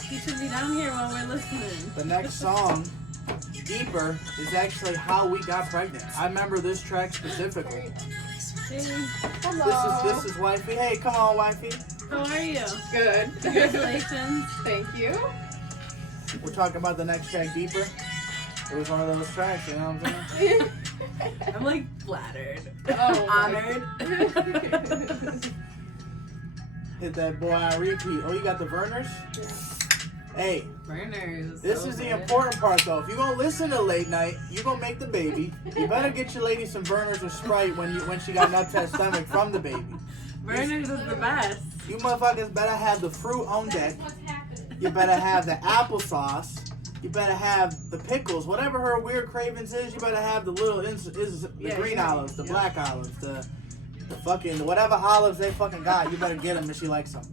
He should be down here while we're listening. the next song, Deeper, is actually how we got pregnant. I remember this track specifically. Hey, Hello. This is wifey. Hey, come on, wifey. how are you? Good. Congratulations. Thank you. We're talking about the next track, Deeper. It was one of those tracks, you know what I'm saying? I'm like flattered. Oh, Honored. Hit that boy on repeat. Oh, you got the Verners? Hey, Burners. this is the important part though. If you're gonna listen to late night, you're gonna make the baby. You better get your lady some Verners or Sprite when she got an upset stomach from the baby. Burners is the best. You motherfuckers better have the fruit on deck. You better have the applesauce. You better have the pickles. Whatever her weird cravings is, you better have the little the green olives, the black olives, the fucking whatever olives they fucking got. You better get them if she likes them.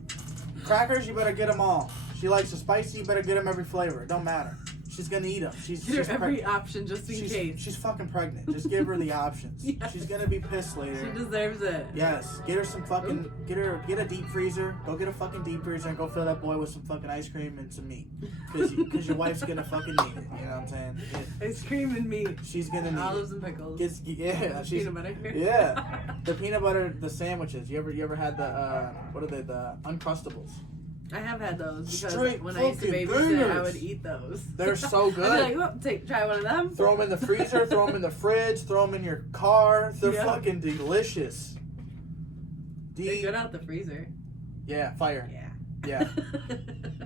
Crackers, you better get them all. She likes the spicy, you better get them every flavor. It don't matter. She's gonna eat them. She's every option just in case. She's fucking pregnant. Just give her the options. Yes. She's gonna be pissed later. She deserves it. Yes. Get her some fucking. Get a deep freezer. Go get a fucking deep freezer and go fill that boy with some fucking ice cream and some meat. Cause your wife's gonna fucking need it. You know what I'm saying? Ice cream and meat. She's gonna need olives and pickles. Peanut butter. Yeah. The peanut butter, the sandwiches. You ever had the what are they? The Uncrustables. I have had those because Straight when I used to babysit, bangers. I would eat those. They're so good. I'd be like, oh, try one of them. Throw them in the freezer, throw them in the fridge, throw them in your car. They're fucking delicious. They're good out the freezer. Yeah, fire. Yeah.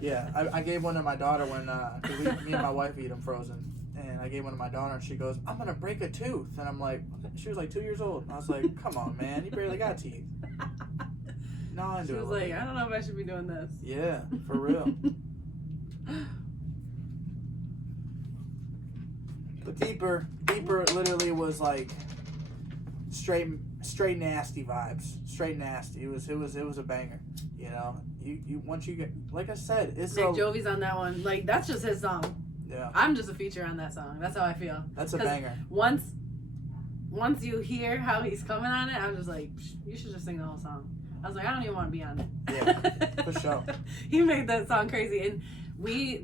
Yeah. I gave one to my daughter when, cause me and my wife eat them frozen. And I gave one to my daughter and she goes, I'm going to break a tooth. And I'm like, she was like 2 years old. And I was like, come on, man. You barely got teeth. No, I do. She was like, I don't know if I should be doing this. Yeah, for real. But deeper literally was like straight nasty vibes. Straight nasty. It was a banger. You know, you once you get, like I said, it's Nick Jovi's on that one. Like, that's just his song. Yeah. I'm just a feature on that song. That's how I feel. That's a banger. Once you hear how he's coming on it, I'm just like, you should just sing the whole song. I was like, I don't even want to be on it. Yeah, for sure. He made that song crazy. And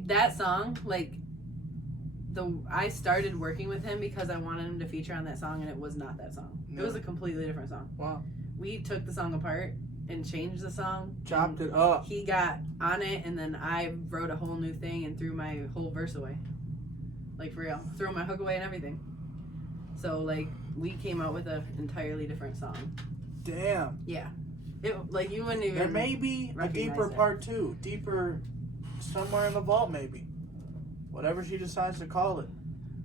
that song, like, I started working with him because I wanted him to feature on that song, and it was not that song. No. It was a completely different song. Wow. We took the song apart and changed the song. Chopped it up. He got on it, and then I wrote a whole new thing and threw my whole verse away. Like, for real. Threw my hook away and everything. So, like, we came out with an entirely different song. Damn. Yeah. Like, you wouldn't even. There may be a deeper part two. Deeper somewhere in the vault, maybe. Whatever she decides to call it.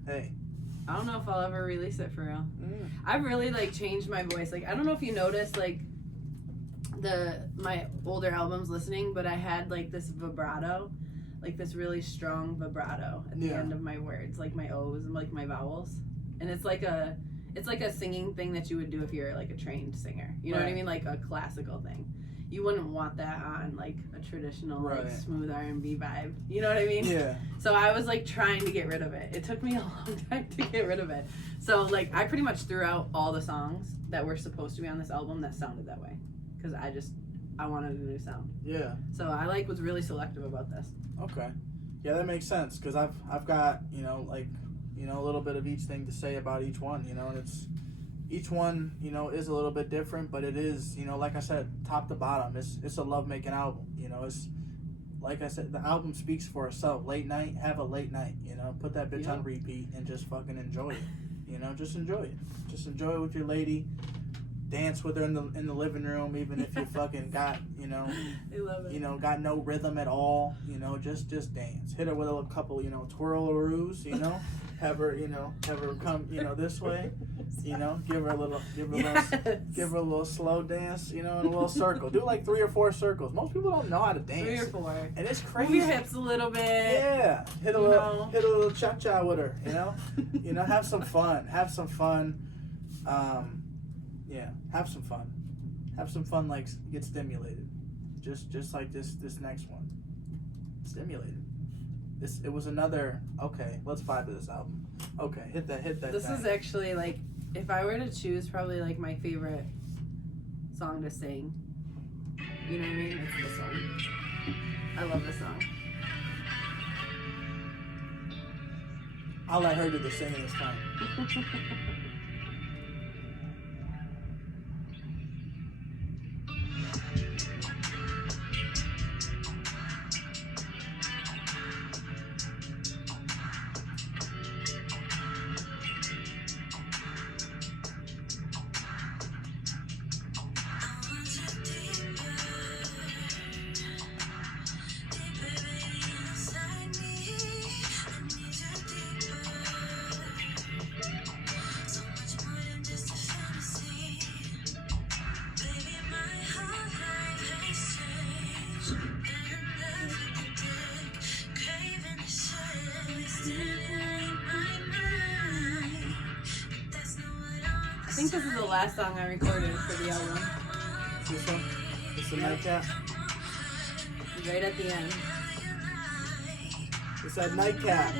Hey. I don't know if I'll ever release it for real. I've really, like, changed my voice. Like, I don't know if you noticed, like, my older albums listening, but I had, like, this vibrato. Like, this really strong vibrato at the end of my words. Like, my O's and, like, my vowels. And it's like a singing thing that you would do if you're like a trained singer. You know what I mean? Like a classical thing. You wouldn't want that on like a traditional like smooth R&B vibe. You know what I mean? Yeah. So I was like trying to get rid of it. It took me a long time to get rid of it. So like I pretty much threw out all the songs that were supposed to be on this album that sounded that way. Because I wanted a new sound. Yeah. So I like was really selective about this. Okay. Yeah, that makes sense. Because I've got, a little bit of each thing to say about each one, and it's each one, is a little bit different, but it is, like I said, top to bottom, it's a love-making album, it's, like I said, the album speaks for itself. Late night, have a late night, put that bitch on repeat and just fucking enjoy it, just enjoy it. Just enjoy it with your lady, dance with her in the living room, even if you fucking got, I love it. Got no rhythm at all, just dance. Hit her with a couple, twirl-a-roos, have her come, this way, give her a little slow dance, in a little circle. Do like 3 or 4 circles. Most people don't know how to dance. 3 or 4. And it's crazy. Move your hips a little bit. Yeah. Hit a little cha-cha with her, have some fun. Have some fun. Yeah, have some fun. Have some fun, like, get stimulated. Just like this next one. Stimulated. It was another, okay, let's vibe to this album. Okay, hit that This is actually, like, if I were to choose probably, like, my favorite song to sing. You know what I mean? It's this one. I love this song. I'll let her do the singing this time. I think this is the last song I recorded for the album. This one? It's the nightcap? Right at the end. It's that nightcap.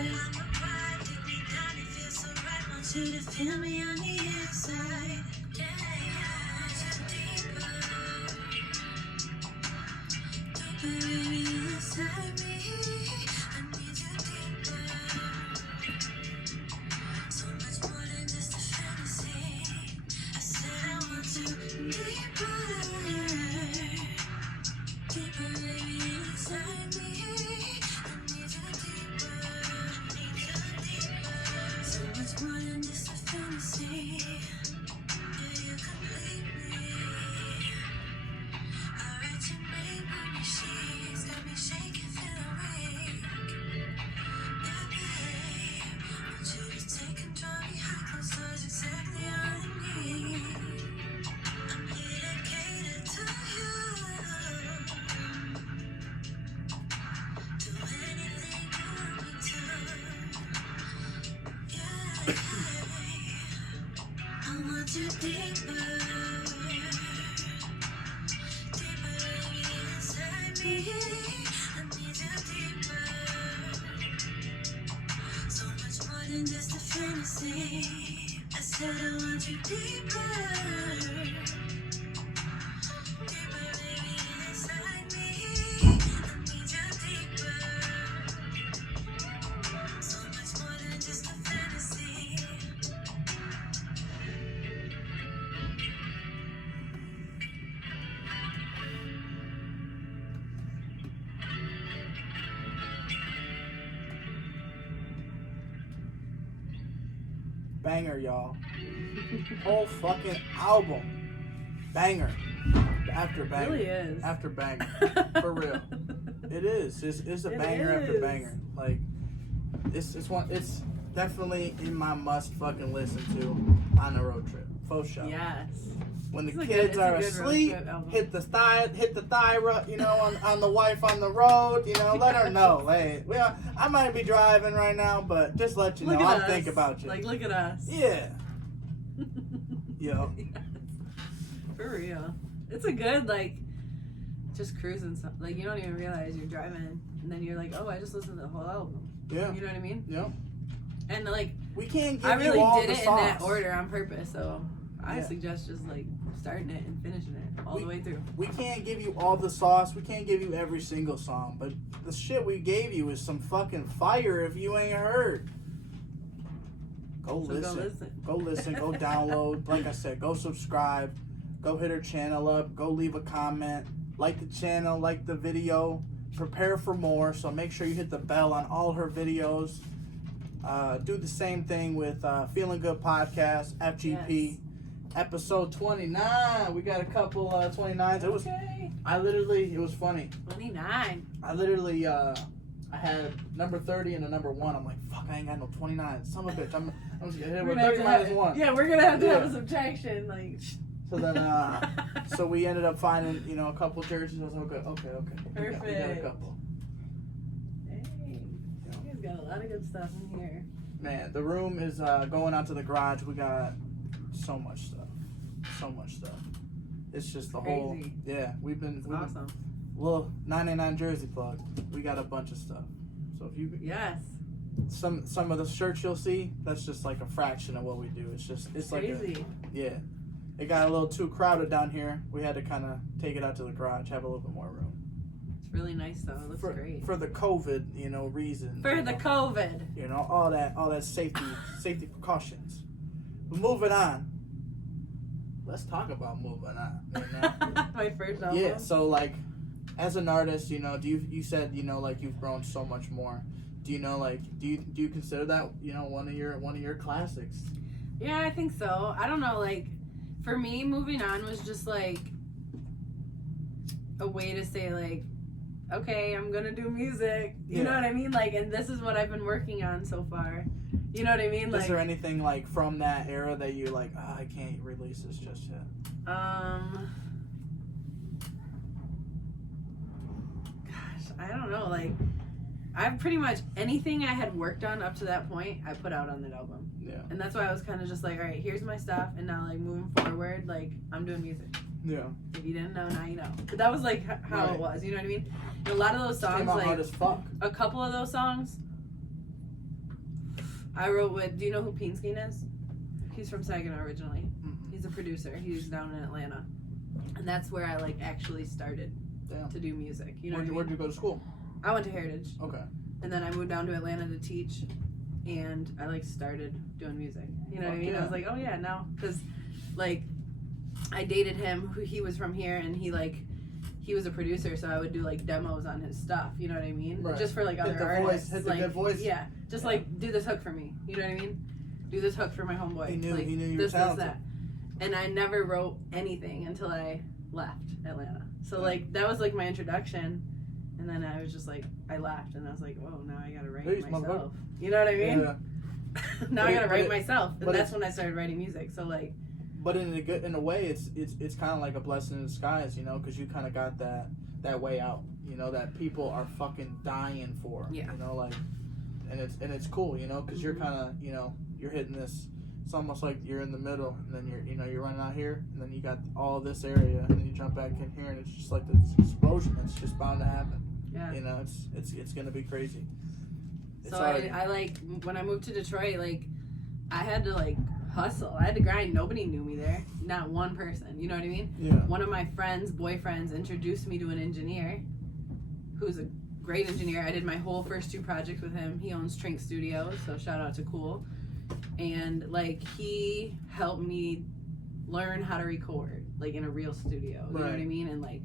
Banger, y'all. Whole fucking album. Banger. After banger. It really is. After banger. For real. It is. It's a banger after banger. Like, it's definitely in my must fucking listen to on a road trip. Faux show. Yes. When the kids are asleep, hit the thigh, you know, on the wife on the road, you know, let her know. Hey, I might be driving right now, but just let you know, I'm thinking about you. Like, look at us. Yeah. Yo. Yes. For real. It's a good, like, just cruising. Like, you don't even realize you're driving, and then you're like, oh, I just listened to the whole album. Yeah. You know what I mean? Yeah. And, like, we can't give I really you all did the it songs. in that order on purpose, so I suggest just, like, starting it and finishing it all the way through. We can't give you all the sauce. We can't give you every single song, but the shit we gave you is some fucking fire if you ain't heard. Go listen. Go listen. Go download. Like I said, go subscribe. Go hit her channel up. Go leave a comment. Like the channel. Like the video. Prepare for more. So make sure you hit the bell on all her videos. Do the same thing with Feeling Good Podcast, FGP. Yes. Episode 29. We got a couple 29s. It was. It was funny. 29. I literally I had number 30 and a number 1. I'm like, fuck, I ain't got no 29. Son of a bitch. I'm just gonna hit it with 30 minus 1. Yeah, we're gonna have to have a subtraction. Like. So then, so we ended up finding, you know, a couple jerseys. I was like, okay. Perfect. We got a couple. Hey, you guys got a lot of good stuff in here. Man, the room is going out to the garage. We got so much stuff. It's just the whole. Yeah, we've been awesome. Well, 99 jersey plug. We got a bunch of stuff. So if you some of the shirts you'll see, that's just like a fraction of what we do. It's crazy. Like it got a little too crowded down here. We had to kind of take it out to the garage, have a little bit more room. It's really nice though. It looks great. For the COVID, you know, reasons. For the COVID. You know, all that safety precautions. But moving on. Let's talk about moving on. You know? My first album. Yeah, so like as an artist, you know, you said, you know, like you've grown so much more. Do you know, like, do you consider that, you know, one of your classics? Yeah, I think so. I don't know, like, for me, moving on was just like a way to say, like, okay, I'm gonna do music. You know what I mean? Like, and this is what I've been working on so far. You know what I mean? Like, is there anything like from that era that you like, I can't release this just yet? Gosh, I don't know. Like, I've pretty much anything I had worked on up to that point, I put out on that album. Yeah. And that's why I was kind of just like, all right, here's my stuff, and now like moving forward, like I'm doing music. Yeah. If you didn't know, now you know. But that was like how it was. You know what I mean? And a lot of those songs, like hard as fuck. A couple of those songs I wrote with, do you know who Peenskin is? He's from Saginaw originally. Mm-hmm. He's a producer. He's down in Atlanta. And that's where I like actually started to do music. You know Where'd you go to school? I went to Heritage. Okay. And then I moved down to Atlanta to teach, and I like started doing music. You know what I mean? Yeah. I was like, oh yeah, now, because like I dated him. He was from here, and he was a producer, so I would do like demos on his stuff. You know what I mean? Right. Just for like hit other the artists. Voice, hit like, the good voice. Yeah, just like do this hook for me. You know what I mean? Do this hook for my homeboy. He knew you were this, talented. that. And I never wrote anything until I left Atlanta. So like that was like my introduction. And then I was just like, I left, and I was like, whoa, now I gotta write myself. You know what I mean? Yeah. Now I gotta write myself, and but that's when I started writing music. So like, but in a way, it's kind of like a blessing in disguise, you know, because you kind of got that way out, you know, that people are fucking dying for, Yeah. you know, like, and it's cool, you know, because you're kind of, you know, you're hitting this. It's almost like you're in the middle, and then you're running out here, and then you got all this area, and then you jump back in here, and it's just like this explosion. It's just bound to happen. yeah. You know, it's gonna be crazy. So I like when I moved to Detroit, like I had to like hustle. I had to grind. Nobody knew me there. Not one person. You know what I mean? Yeah. One of my friends' boyfriends introduced me to an engineer who's a great engineer. I did my whole first 2 projects with him. He owns Trink Studios, so shout out to Cool. And like he helped me learn how to record like in a real studio. You know what I mean? And like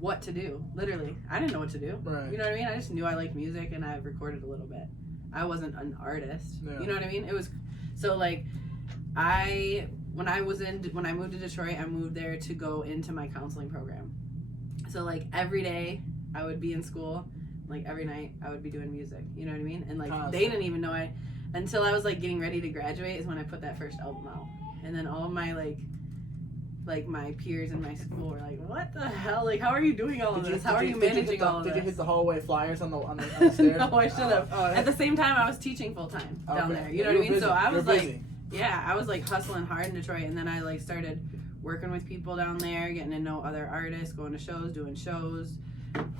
what to do. Literally, I didn't know what to do. Right. You know what I mean? I just knew I liked music, and I recorded a little bit. I wasn't an artist. Yeah. You know what I mean? It was so like when I moved to Detroit, I moved there to go into my counseling program. So like every day I would be in school, like every night I would be doing music. You know what I mean? And like they didn't even know until I was like getting ready to graduate is when I put that first album out. And then all of my like my peers in my school were like, what the hell? Like, how are you doing all of this? How are you managing all of this? Did you hit the hallway flyers on the stairs? No, I should have. Yeah. At the same time, I was teaching full time down there. You know what I mean? Busy. So I was busy. I was like hustling hard in Detroit, and then I like started working with people down there, getting to know other artists, going to shows, doing shows,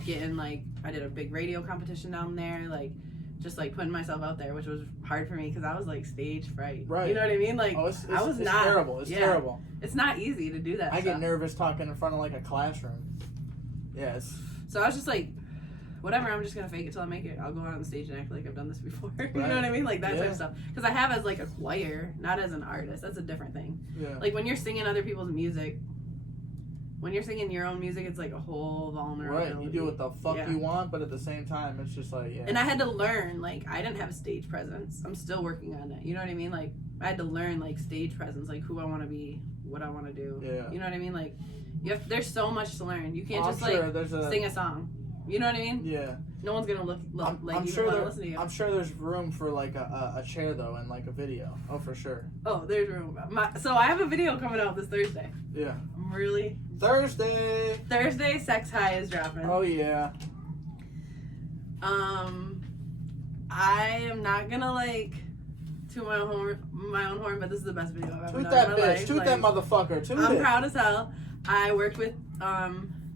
getting like I did a big radio competition down there, like just like putting myself out there, which was hard for me because I was like stage fright. Right. You know what I mean? Like I was not terrible. It's terrible. It's not easy to do that. I get nervous talking in front of like a classroom. Yes. So I was just like, whatever, I'm just gonna fake it till I make it. I'll go out on stage and act like I've done this before. You know what I mean? Like that type of stuff. Because I have as like a choir, not as an artist. That's a different thing. Yeah. Like when you're singing other people's music, when you're singing your own music, it's like a whole vulnerability. Right. You do what the fuck you want, but at the same time, it's just like And I had to learn. Like I didn't have a stage presence. I'm still working on it. You know what I mean? Like I had to learn like stage presence, like who I want to be, what I want to do. Yeah. You know what I mean? Like there's so much to learn. You can't just sing a song. You know what I mean? Yeah. No one's gonna look like I'm you sure want to listen to you. I'm sure there's room for like a chair though and like a video. Oh, for sure. Oh, there's room. So I have a video coming out this Thursday. Yeah. I'm really Thursday. Sex High is dropping. Oh yeah. I am not gonna like toot my own horn, but this is the best video I've ever Toot done that in my bitch. life. Toot that motherfucker. Toot I'm it. proud as hell. I worked with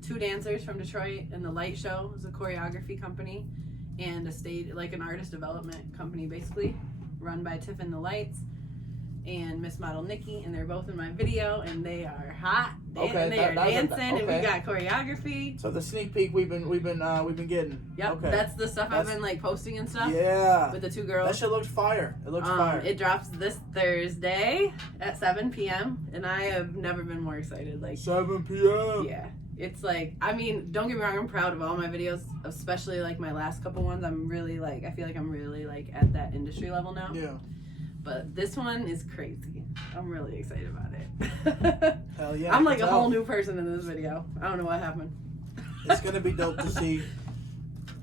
2 dancers from Detroit in the Light Show. It was a choreography company and a stage, like an artist development company, basically, run by Tiff and the Lights and Miss Model Nikki, and they're both in my video, and they are hot. They are dancing, and we got choreography. So the sneak peek we've been getting. Yep, that's the stuff I've been like posting and stuff. Yeah, with the 2 girls. That shit looks fire. It looks fire. It drops this Thursday at 7 p.m. and I have never been more excited. Like 7 p.m. Yeah, it's like, I mean, don't get me wrong, I'm proud of all my videos, especially like my last couple ones. I'm really like, I feel like I'm really like at that industry level now. Yeah. But this one is crazy. I'm really excited about it. Hell yeah. I'm like a whole new person in this video. I don't know what happened. It's gonna be dope to see.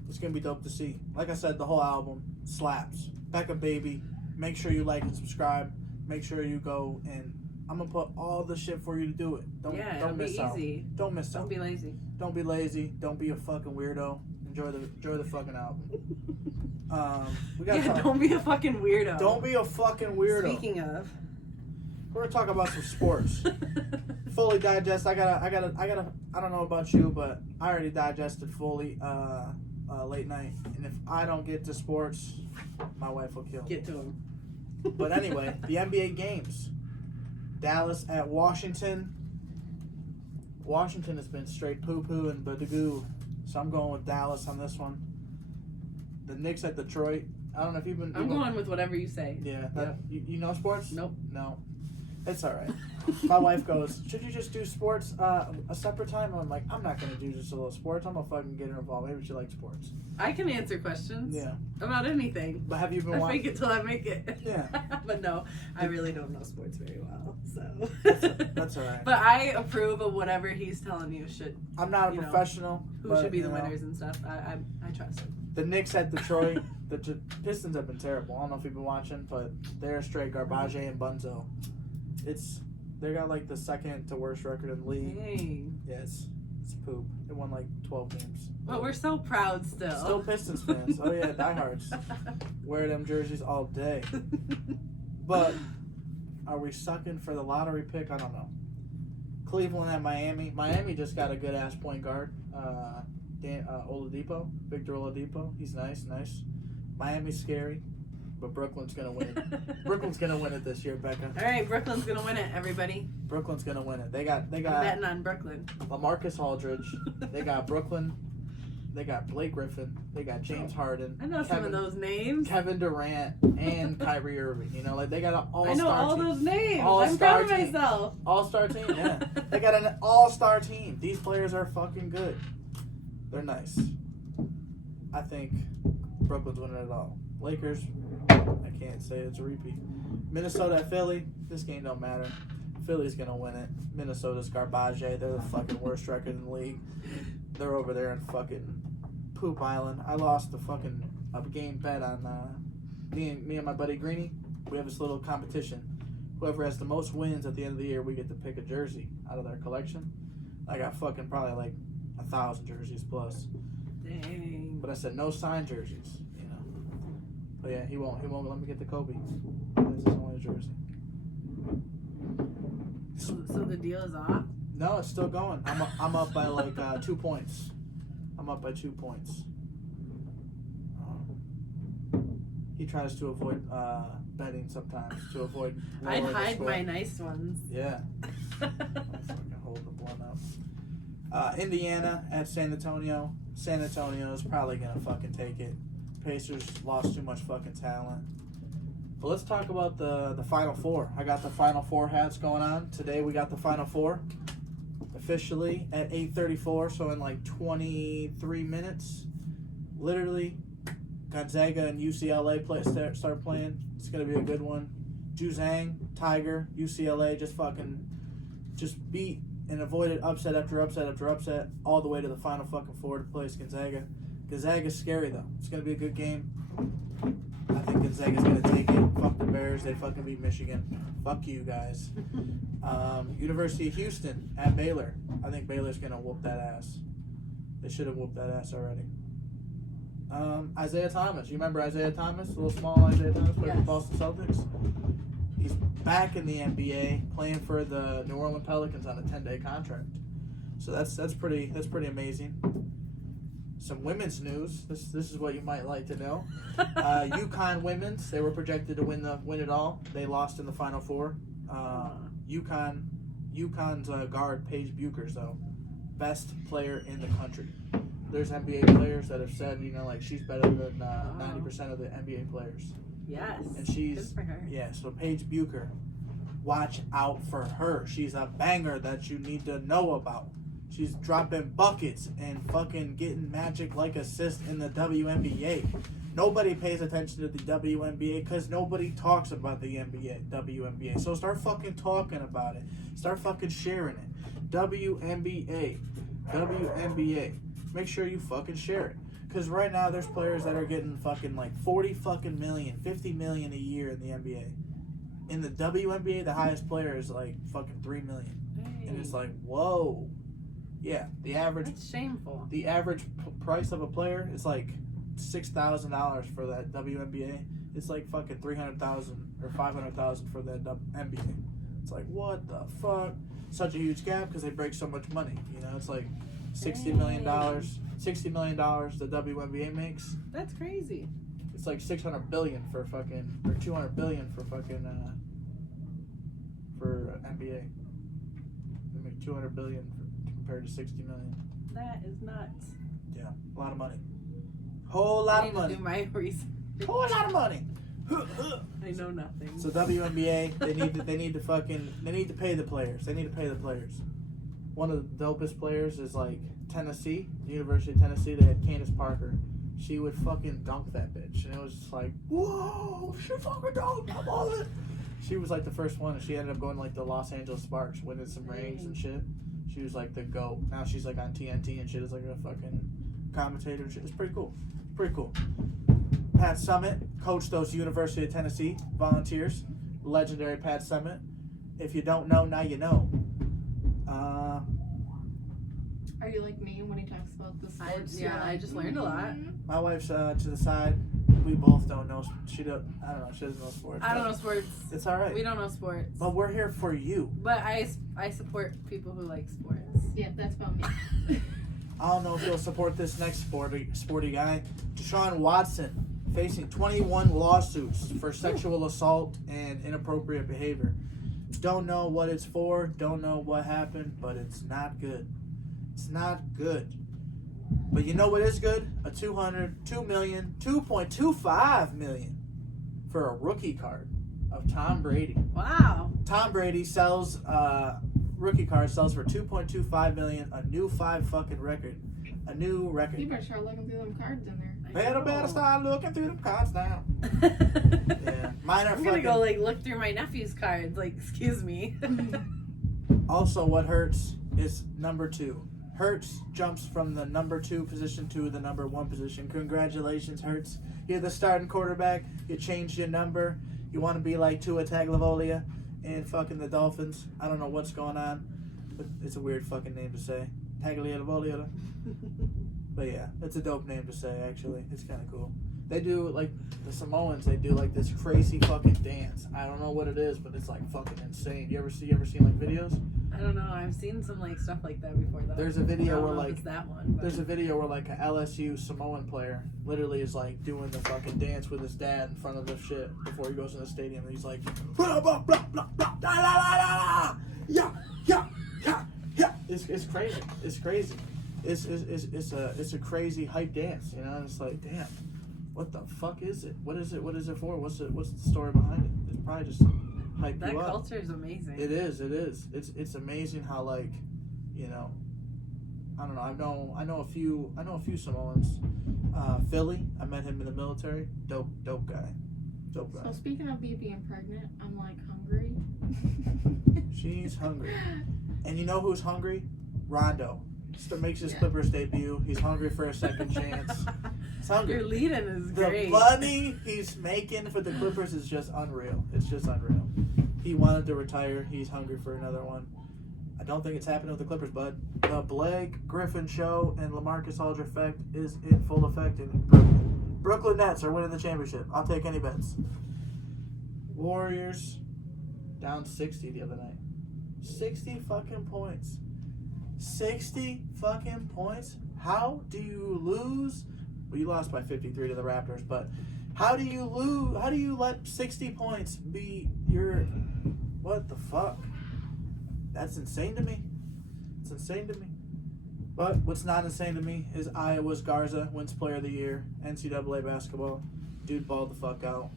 It's gonna be dope to see. Like I said, the whole album slaps. Bekah Baby. Make sure you like and subscribe. Make sure you go and I'm gonna put all the shit for you to do it. Don't miss out. Don't miss out. Don't be lazy. Don't be lazy. Don't be a fucking weirdo. Enjoy the fucking album. We gotta don't be a fucking weirdo. Don't be a fucking weirdo. Speaking of, we're gonna talk about some sports. Fully digest. I don't know about you, but I already digested fully late night, and if I don't get to sports, my wife will kill me. Get to him. But anyway, the NBA games. Dallas at Washington. Washington has been straight poo-poo and badagoo, so I'm going with Dallas on this one. The Knicks at Detroit. I don't know if you've been... I'm going with whatever you say. Yeah. Yep. You know sports? Nope. No. It's all right. My wife goes, should you just do sports a separate time? I'm like, I'm not going to do just a little sports. I'm going to fucking get her involved. Maybe she likes sports. I can answer questions. Yeah. About anything. But have you been I watching? fake it till I make it. Yeah. But no, I really don't know sports very well. So. That's all right. But I approve of whatever he's telling you should. I'm not a professional. Who should be the winners and stuff. I trust him. The Knicks at Detroit. The Pistons have been terrible. I don't know if you've been watching, but they're straight garbage and bunzo. They got like the second to worst record in the league. Dang. Yes, it's poop. They won like 12 games. But we're so proud still. Still Pistons fans. Oh yeah, diehards. Wear them jerseys all day. But are we sucking for the lottery pick? I don't know. Cleveland at Miami. Miami just got a good ass point guard. Oladipo, Victor Oladipo. He's nice. Miami's scary, but Brooklyn's gonna win it. Brooklyn's gonna win it this year, Becca. All right, Brooklyn's gonna win it, everybody. Brooklyn's gonna win it. They got. I'm betting on Brooklyn. LaMarcus Aldridge. They got Brooklyn. They got Blake Griffin. They got James Harden. I know some of those names. Kevin Durant and Kyrie Irving. You know, like they got an all-star team. I know all those names. All-star I'm proud of team. myself. All-star team, yeah. They got an all-star team. These players are fucking good. They're nice. I think Brooklyn's winning it all. Lakers, I can't say it's a repeat. Minnesota at Philly, this game don't matter. Philly's going to win it. Minnesota's garbage. They're the fucking worst record in the league. They're over there in fucking Poop Island. I lost a game bet on me and my buddy Greeny. We have this little competition. Whoever has the most wins at the end of the year, we get to pick a jersey out of their collection. I got fucking probably like 1,000 jerseys plus. Dang. But I said no signed jerseys, you know. But yeah, he won't let me get the Kobe. This is only a jersey. So the deal is off? No, it's still going. I'm up by like 2 points. I'm up by 2 points. He tries to avoid betting sometimes to avoid. I'd hide my nice ones. Yeah. I'm fucking hold the blunt up. Indiana at San Antonio. San Antonio's probably gonna fucking take it. Pacers lost too much fucking talent. But let's talk about the Final Four. I got the Final Four hats going on. Today we got the Final Four officially at 8:34, so in like 23 minutes. Literally, Gonzaga and UCLA start playing. It's going to be a good one. Juzang, Tiger, UCLA just beat and avoided upset after upset after upset all the way to the Final fucking Four to place Gonzaga. Gonzaga's scary, though. It's going to be a good game. I think Gonzaga's going to take it. Fuck the Bears. They fucking beat Michigan. Fuck you guys. University of Houston at Baylor. I think Baylor's going to whoop that ass. They should have whooped that ass already. Isaiah Thomas. You remember Isaiah Thomas? The little small Isaiah Thomas played for Boston Celtics? He's back in the NBA playing for the New Orleans Pelicans on a 10-day contract. So that's pretty amazing. Some women's news. This is what you might like to know. Uconn Women, they were projected to win it all. They lost in the Final Four. Uconn's guard Paige Buchers, though, best player in the country. There's NBA players that have said, like she's better than 90% of the NBA players. Yes. And she's good for her. Yeah. So Paige Bucher, watch out for her. She's a banger that you need to know about. She's dropping buckets and fucking getting magic-like assists in the WNBA. Nobody pays attention to the WNBA because nobody talks about the WNBA. So start fucking talking about it. Start fucking sharing it. WNBA. Make sure you fucking share it. Because right now there's players that are getting fucking like 40 fucking million, 50 million a year in the NBA. In the WNBA, the highest player is like fucking 3 million. Hey. And it's like, whoa. Yeah, the average. That's shameful. The average price of a player is like $6,000 for that WNBA. It's like fucking $300,000 or $500,000 for that NBA. It's like, what the fuck? Such a huge gap because they break so much money. It's like $60 million. $60 million the WNBA makes. That's crazy. It's like 600 billion for fucking, or 200 billion for fucking, for NBA. They make 200 billion compared to 60 million. That is nuts. Yeah, a lot of money. Whole lot of money. Do my research. Whole lot of money. I know nothing. So WNBA, they need to pay the players. They need to pay the players. One of the dopest players is like Tennessee, the University of Tennessee. They had Candace Parker. She would fucking dunk that bitch, and it was just like, whoa, she fucking dunked. I love it. She was like the first one, and she ended up going to like the Los Angeles Sparks, winning some rings and shit. She was like the GOAT. Now she's like on TNT and shit as like a fucking commentator and shit. It's pretty cool. Pretty cool. Pat Summitt coached those University of Tennessee Volunteers. Legendary Pat Summitt. If you don't know, now you know. Are you like me when he talks about the sports? I just learned a lot. My wife's to the side. We both don't know. I don't know. She doesn't know sports. I don't know sports. It's all right. We don't know sports. But we're here for you. But I support people who like sports. Yeah, that's about me. I don't know if you'll support this next sporty guy. Deshaun Watson facing 21 lawsuits for sexual assault and inappropriate behavior. Don't know what it's for. Don't know what happened, but it's not good. It's not good. But you know what is good? A $2.25 million for a rookie card of Tom Brady. Wow. Tom Brady sells rookie card sells for $2.25 million, a new fucking record. A new record. You better start looking through them cards in there. Better start looking through them cards now. Yeah. Mine are I'm gonna go like look through my nephew's cards, like, excuse me. Also, what hurts is number 2. Hurts jumps from the number 2 position to the number 1 position. Congratulations, Hurts. You're the starting quarterback. You changed your number. You want to be like Tua Tagovailoa and fucking the Dolphins. I don't know what's going on, but it's a weird fucking name to say. Tagovailoa. But yeah, it's a dope name to say, actually. It's kind of cool. They do, like, the Samoans, they do, like, this crazy fucking dance. I don't know what it is, but it's, like, fucking insane. You ever seen, like, videos? I don't know. I've seen some, like, stuff like that before, though. There's a video where, like, it's that one, but... There's a video where, like, a LSU Samoan player literally is, like, doing the fucking dance with his dad in front of the shit before he goes in the stadium. And he's like, blah, blah, blah, blah, blah, da, da, da, da, yeah, yeah, yeah, yeah. It's crazy. It's crazy. It's a crazy hype dance, you know? And it's like, damn. What the fuck is it? What is it? What is it for? What's the story behind it? It's probably just hype that you up. That culture is amazing. It is. It's amazing how, like, you know, I don't know. I know a few Samoans. Philly, I met him in the military. Dope guy. Dope guy. So speaking of me being pregnant, I'm like hungry. She's hungry. And you know who's hungry? Rondo. Makes his Clippers debut. He's hungry for a second chance. He's hungry. Your lead-in is great. The money he's making for the Clippers is just unreal. It's just unreal. He wanted to retire. He's hungry for another one. I don't think it's happening with the Clippers, bud. The Blake Griffin show and LaMarcus Aldridge effect is in full effect in Brooklyn. Brooklyn Nets are winning the championship. I'll take any bets. Warriors down 60 the other night. 60 fucking points. 60 fucking points? How do you lose? Well, you lost by 53 to the Raptors, but how do you lose? How do you let 60 points be your... What the fuck? That's insane to me. It's insane to me. But what's not insane to me is Iowa's Garza wins Player of the Year, NCAA basketball. Dude balled the fuck out.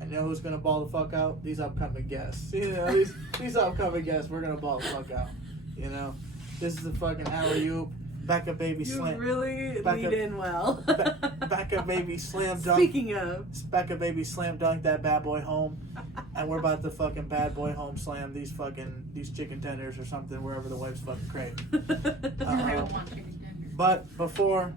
And you know who's going to ball the fuck out? These upcoming guests. You know, these upcoming guests, we're going to ball the fuck out. You know? This is the fucking alley-oop. Becah Baby slam. You really lead in well. Becah Baby slam dunk. Speaking of. Becah Baby slam dunk that bad boy home. And we're about to fucking bad boy home slam these chicken tenders or something wherever the wife's fucking crave. I don't want chicken tenders. But before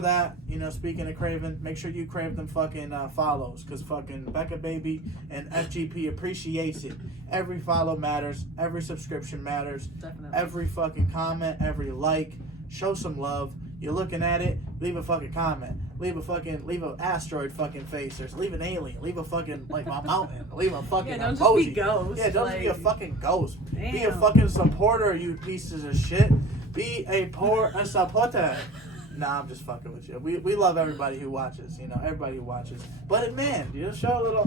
that, you know, speaking of craving, make sure you crave them fucking follows, because fucking Becah Baby and FGP appreciates it. Every follow matters. Every subscription matters. Definitely. Every fucking comment, every like. Show some love. You're looking at it, leave a fucking comment. Leave an asteroid fucking face, or leave an alien, leave a fucking, like, a mountain, leave a fucking don't emoji. just be ghost. Yeah, don't like, be a fucking ghost. Damn. Be a fucking supporter, you pieces of shit. Be a supporter. Nah, I'm just fucking with you. We love everybody who watches, you know, everybody who watches. But man, you know, show a little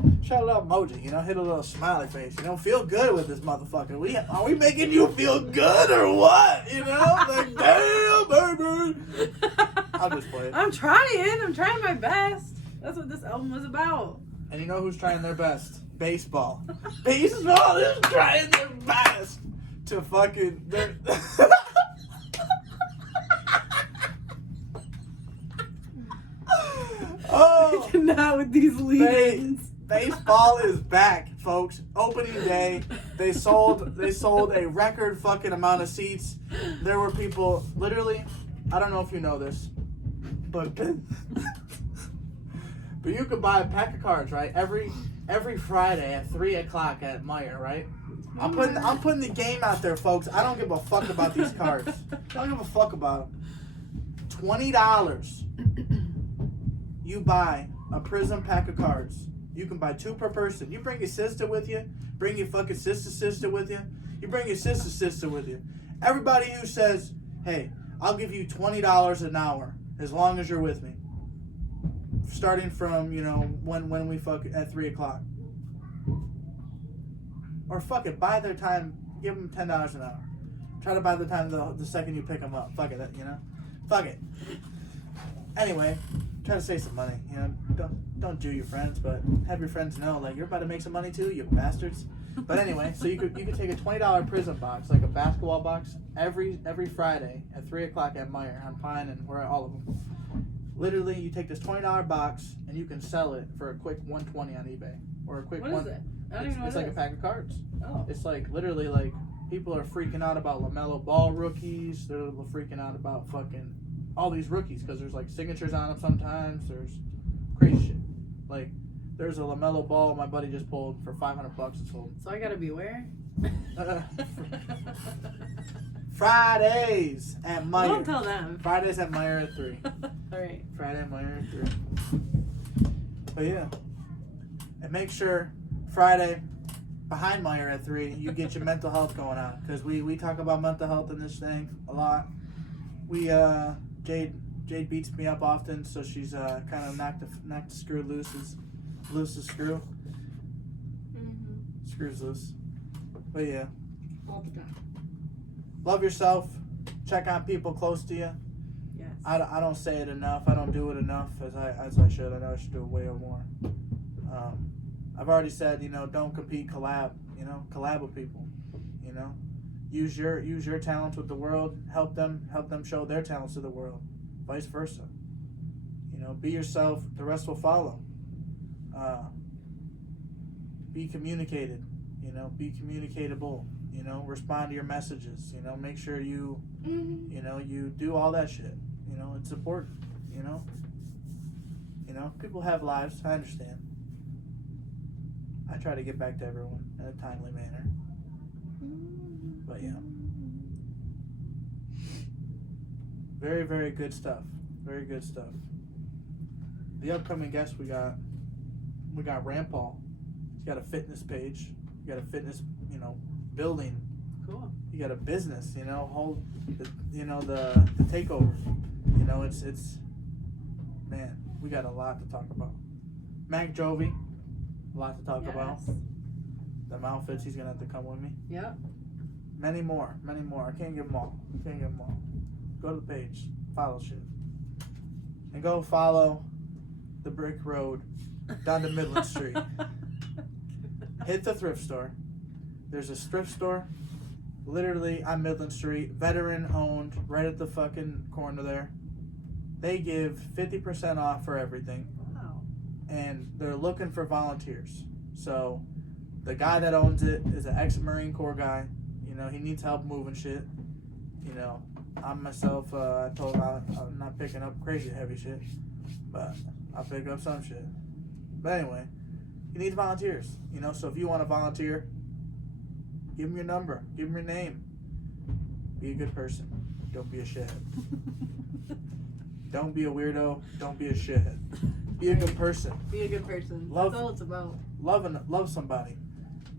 emoji, you know, hit a little smiley face, you know, feel good with this motherfucker. Are we making you feel good or what? You know, like, damn, baby. I'll just play it. I'm trying my best. That's what this album was about. And you know who's trying their best? Baseball. Baseball is trying their best to fucking. Oh, not with these lead-ins. Baseball is back, folks. Opening day, they sold a record fucking amount of seats. There were people, literally, I don't know if you know this, but you could buy a pack of cards, right? Every Friday at 3:00 at Meyer, right? I'm putting the game out there, folks. I don't give a fuck about these cards. I don't give a fuck about them. $20. You buy a Prism pack of cards. You can buy 2 per person. You bring your sister with you. Bring your fucking sister with you. You bring your sister with you. Everybody who says, hey, I'll give you $20 an hour as long as you're with me. Starting from, you know, when we fuck at 3:00. Or fuck it, buy their time, give them $10 an hour. Try to buy the time the second you pick them up. Fuck it, you know? Fuck it. Anyway, try to save some money, you know? Don't do your friends, but have your friends know, like, you're about to make some money too, you bastards. But anyway, so you could take a $20 Prism box, like a basketball box, every Friday at 3:00 at Meyer on Pine, and we're at all of them. Literally, you take this $20 box and you can sell it for a quick $120 on eBay, or a quick What is it? I don't even know what It's it like a is. pack of cards. Oh. It's like literally like people are freaking out about LaMelo Ball rookies. They're freaking out about fucking all these rookies because there's like signatures on them sometimes. There's crazy shit. Like there's a LaMelo Ball my buddy just pulled for $500. It's sold. So I gotta be where? Fridays at Meyer. Don't tell them. Fridays at Meyer at 3. Alright. Friday at Meyer at 3. But yeah. And make sure Friday behind Meyer at 3 you get your mental health going on. Because we talk about mental health in this thing a lot. Jade beats me up often, so she's kind of knocked the screw loose as screw. Mm-hmm. Screws loose. But yeah. All the time. Love yourself. Check on people close to you. Yes. I don't say it enough. I don't do it enough as I should. I know I should do it way more. I've already said, you know, don't compete, collab. You know, collab with people. You know, use your talents with the world. Help them show their talents to the world. Vice versa. You know, be yourself. The rest will follow. Be communicated. You know, be communicatable. You know, respond to your messages. You know, make sure you you do all that shit. You know, it's important. You know, people have lives. I understand. I try to get back to everyone in a timely manner. But yeah, very, very good stuff. Very good stuff. The upcoming guest we got Rampal. He's got a fitness page. He got a fitness, you know, building. Cool. You got a business, you know, the takeover. You know, it's man, we got a lot to talk about. Mac Jovi, a lot to talk about. Them outfits, he's gonna have to come with me. Yep. Many more. I can't give them all. Go to the page, follow shit, and go follow the brick road down to Midland Street. Hit the thrift store. There's a thrift store literally on Midland Street, veteran owned, right at the fucking corner there. They give 50% off for everything. Wow. And they're looking for volunteers. So the guy that owns it is an ex-Marine Corps guy. You know, he needs help moving shit. You know, I myself, I told him I'm not picking up crazy heavy shit, but I'll pick up some shit. But anyway, he needs volunteers. You know, so if you want to volunteer, give him your number, give him your name. Be a good person. Don't be a shithead. Don't be a weirdo. Don't be a shithead. Be a good person. Be a good person. Love, That's all it's about. Love somebody.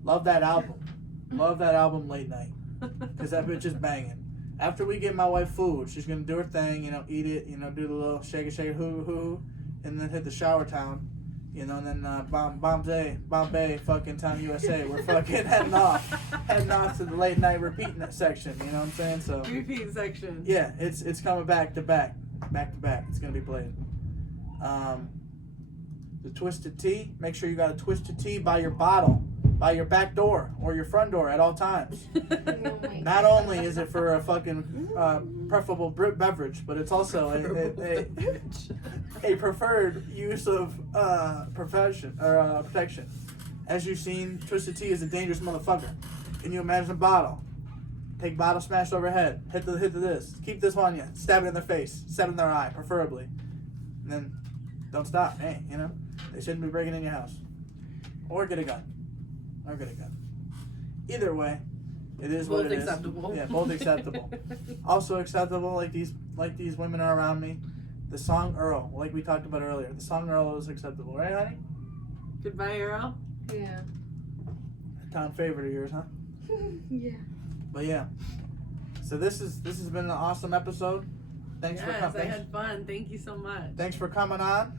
Love that album. Love that album Late Night. Because that bitch is banging. After we get my wife food, she's going to do her thing, eat it, do the little shake it, hoo, and then hit the shower town, and then Bombay, fucking Town USA. We're fucking heading off to the late night repeating that section, you know what I'm saying? So repeat section. Yeah, it's coming back to back. It's going to be played. The Twisted Tea, make sure you got a Twisted Tea by your bottle, by your back door or your front door at all times. Not only is it for a fucking preferable beverage, but it's also a preferred use of protection. As you've seen, Twisted Tea is a dangerous motherfucker. Can you imagine a bottle? Take bottle smashed overhead. Hit the this. Keep this on you. Stab it in their face. Stab it in their eye, preferably. And then don't stop. Hey, they shouldn't be breaking in your house. Or get a gun. Either way, it is both what it acceptable. is. Yeah, both acceptable. Also acceptable, like these women are around me. The song Earl, like we talked about earlier. The song Earl is acceptable, right, honey? Goodbye, Earl. Yeah. A town favorite of yours, huh? Yeah. But yeah. So this has been an awesome episode. Thanks for coming. I had fun. Thank you so much. Thanks for coming on.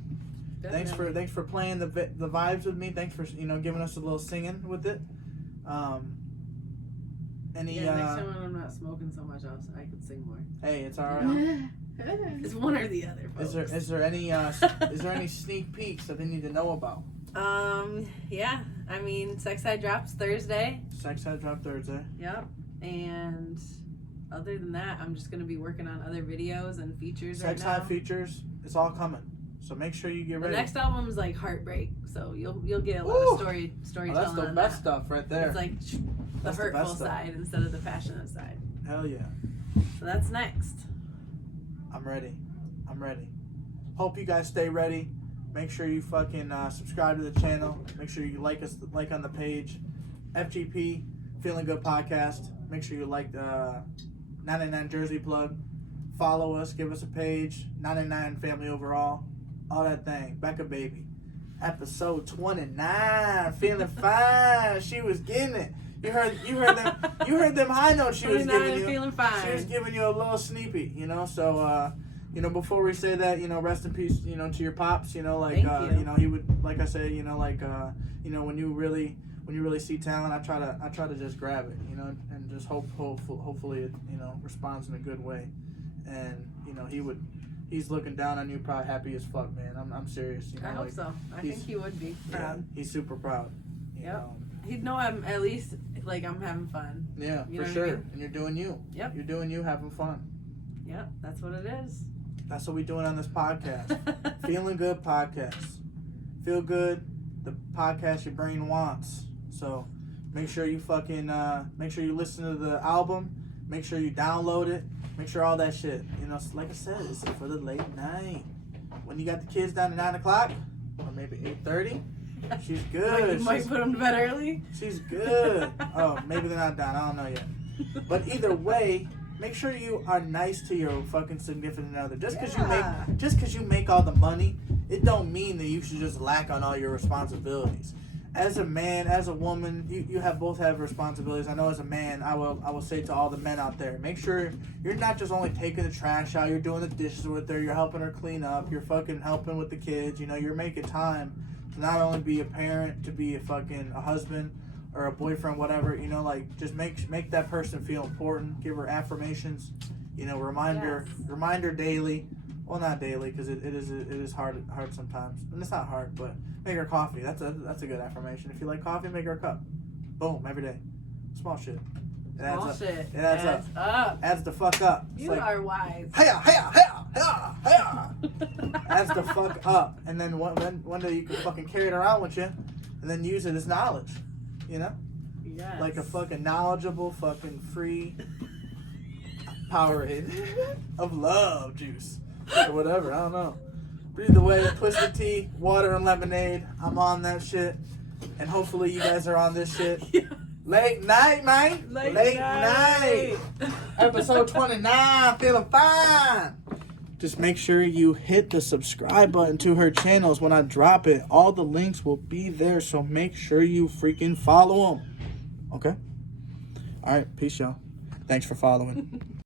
Definitely. Thanks for playing the vibes with me. Thanks for giving us a little singing with it. Next time when I'm not smoking so much, I could sing more. Hey, it's all right. It's one or the other. Folks. Is there any sneak peeks that they need to know about? Yeah. I mean, Sex Ed drops Thursday. Sex Ed drop Thursday. Yep. And other than that, I'm just gonna be working on other videos and features. Sex right now. Ed features. It's all coming. So make sure you get ready. The next album is like Heartbreak, so you'll get a lot of storytelling. That's the on best that. stuff right there. It's like That's the the best hurtful stuff. side instead of the passionate side. Hell yeah. So that's next. I'm ready. Hope you guys stay ready. Make sure you fucking subscribe to the channel. Make sure you like on the page. FGP, Feeling Good Podcast. Make sure you like the 99 Jersey Plug. Follow us. Give us a page. 99 Family Overall. All that thing. Bekah Baby. Episode 29. Feeling fine. She was getting it. You heard them high notes she was giving you. Feeling fine. She was giving you a little sneepy, So before we say that, rest in peace, to your pops, Thank you. He would, like I say, when you really see talent, I try to just grab it, and just hopefully it, responds in a good way. And, he's looking down on you, probably happy as fuck, man. I'm serious. I hope so. I think he would be proud. Yeah, he's super proud. Yep. He'd know I'm at least I'm having fun. Yeah, You know for what sure. I mean? And you're doing you. Yep. You're doing you, having fun. Yep, that's what it is. That's what we're doing on this podcast. Feeling Good Podcast. Feel good, the podcast your brain wants. So make sure you listen to the album. Make sure you download it. Make sure all that shit. Like I said, it's for the late night. When you got the kids down to 9 o'clock, or maybe 8:30, she's good. You might put them to bed early. She's good. Oh, maybe they're not down. I don't know yet. But either way, make sure you are nice to your fucking significant other. Just because you make all the money, it don't mean that you should just lack on all your responsibilities. As a man, as a woman, you both have responsibilities. I know as a man, I will say to all the men out there, make sure you're not just only taking the trash out, you're doing the dishes with her, you're helping her clean up, you're fucking helping with the kids, you're making time to not only be a parent, to be a husband or a boyfriend, whatever, just make that person feel important, give her affirmations, remind her daily. Well, not daily, because it is hard sometimes, and it's not hard, but make her coffee. That's a good affirmation. If you like coffee, make her a cup. Boom, every day. Small shit. It adds up. It adds up. Adds the fuck up. It's You are wise. Hiya, hiya, hiya, hiya, hiya. Adds the fuck up, and then one day you can fucking carry it around with you, and then use it as knowledge. Yes. Like a fucking knowledgeable, fucking free Powerade of love juice. Or whatever, I don't know. But either way, Twisted Tea, water and lemonade. I'm on that shit. And hopefully you guys are on this shit. Yeah. Late night, man. Late night. Episode 29. Feeling fine. Just make sure you hit the subscribe button to her channels when I drop it. All the links will be there, so make sure you freaking follow them. Okay? All right. Peace, y'all. Thanks for following.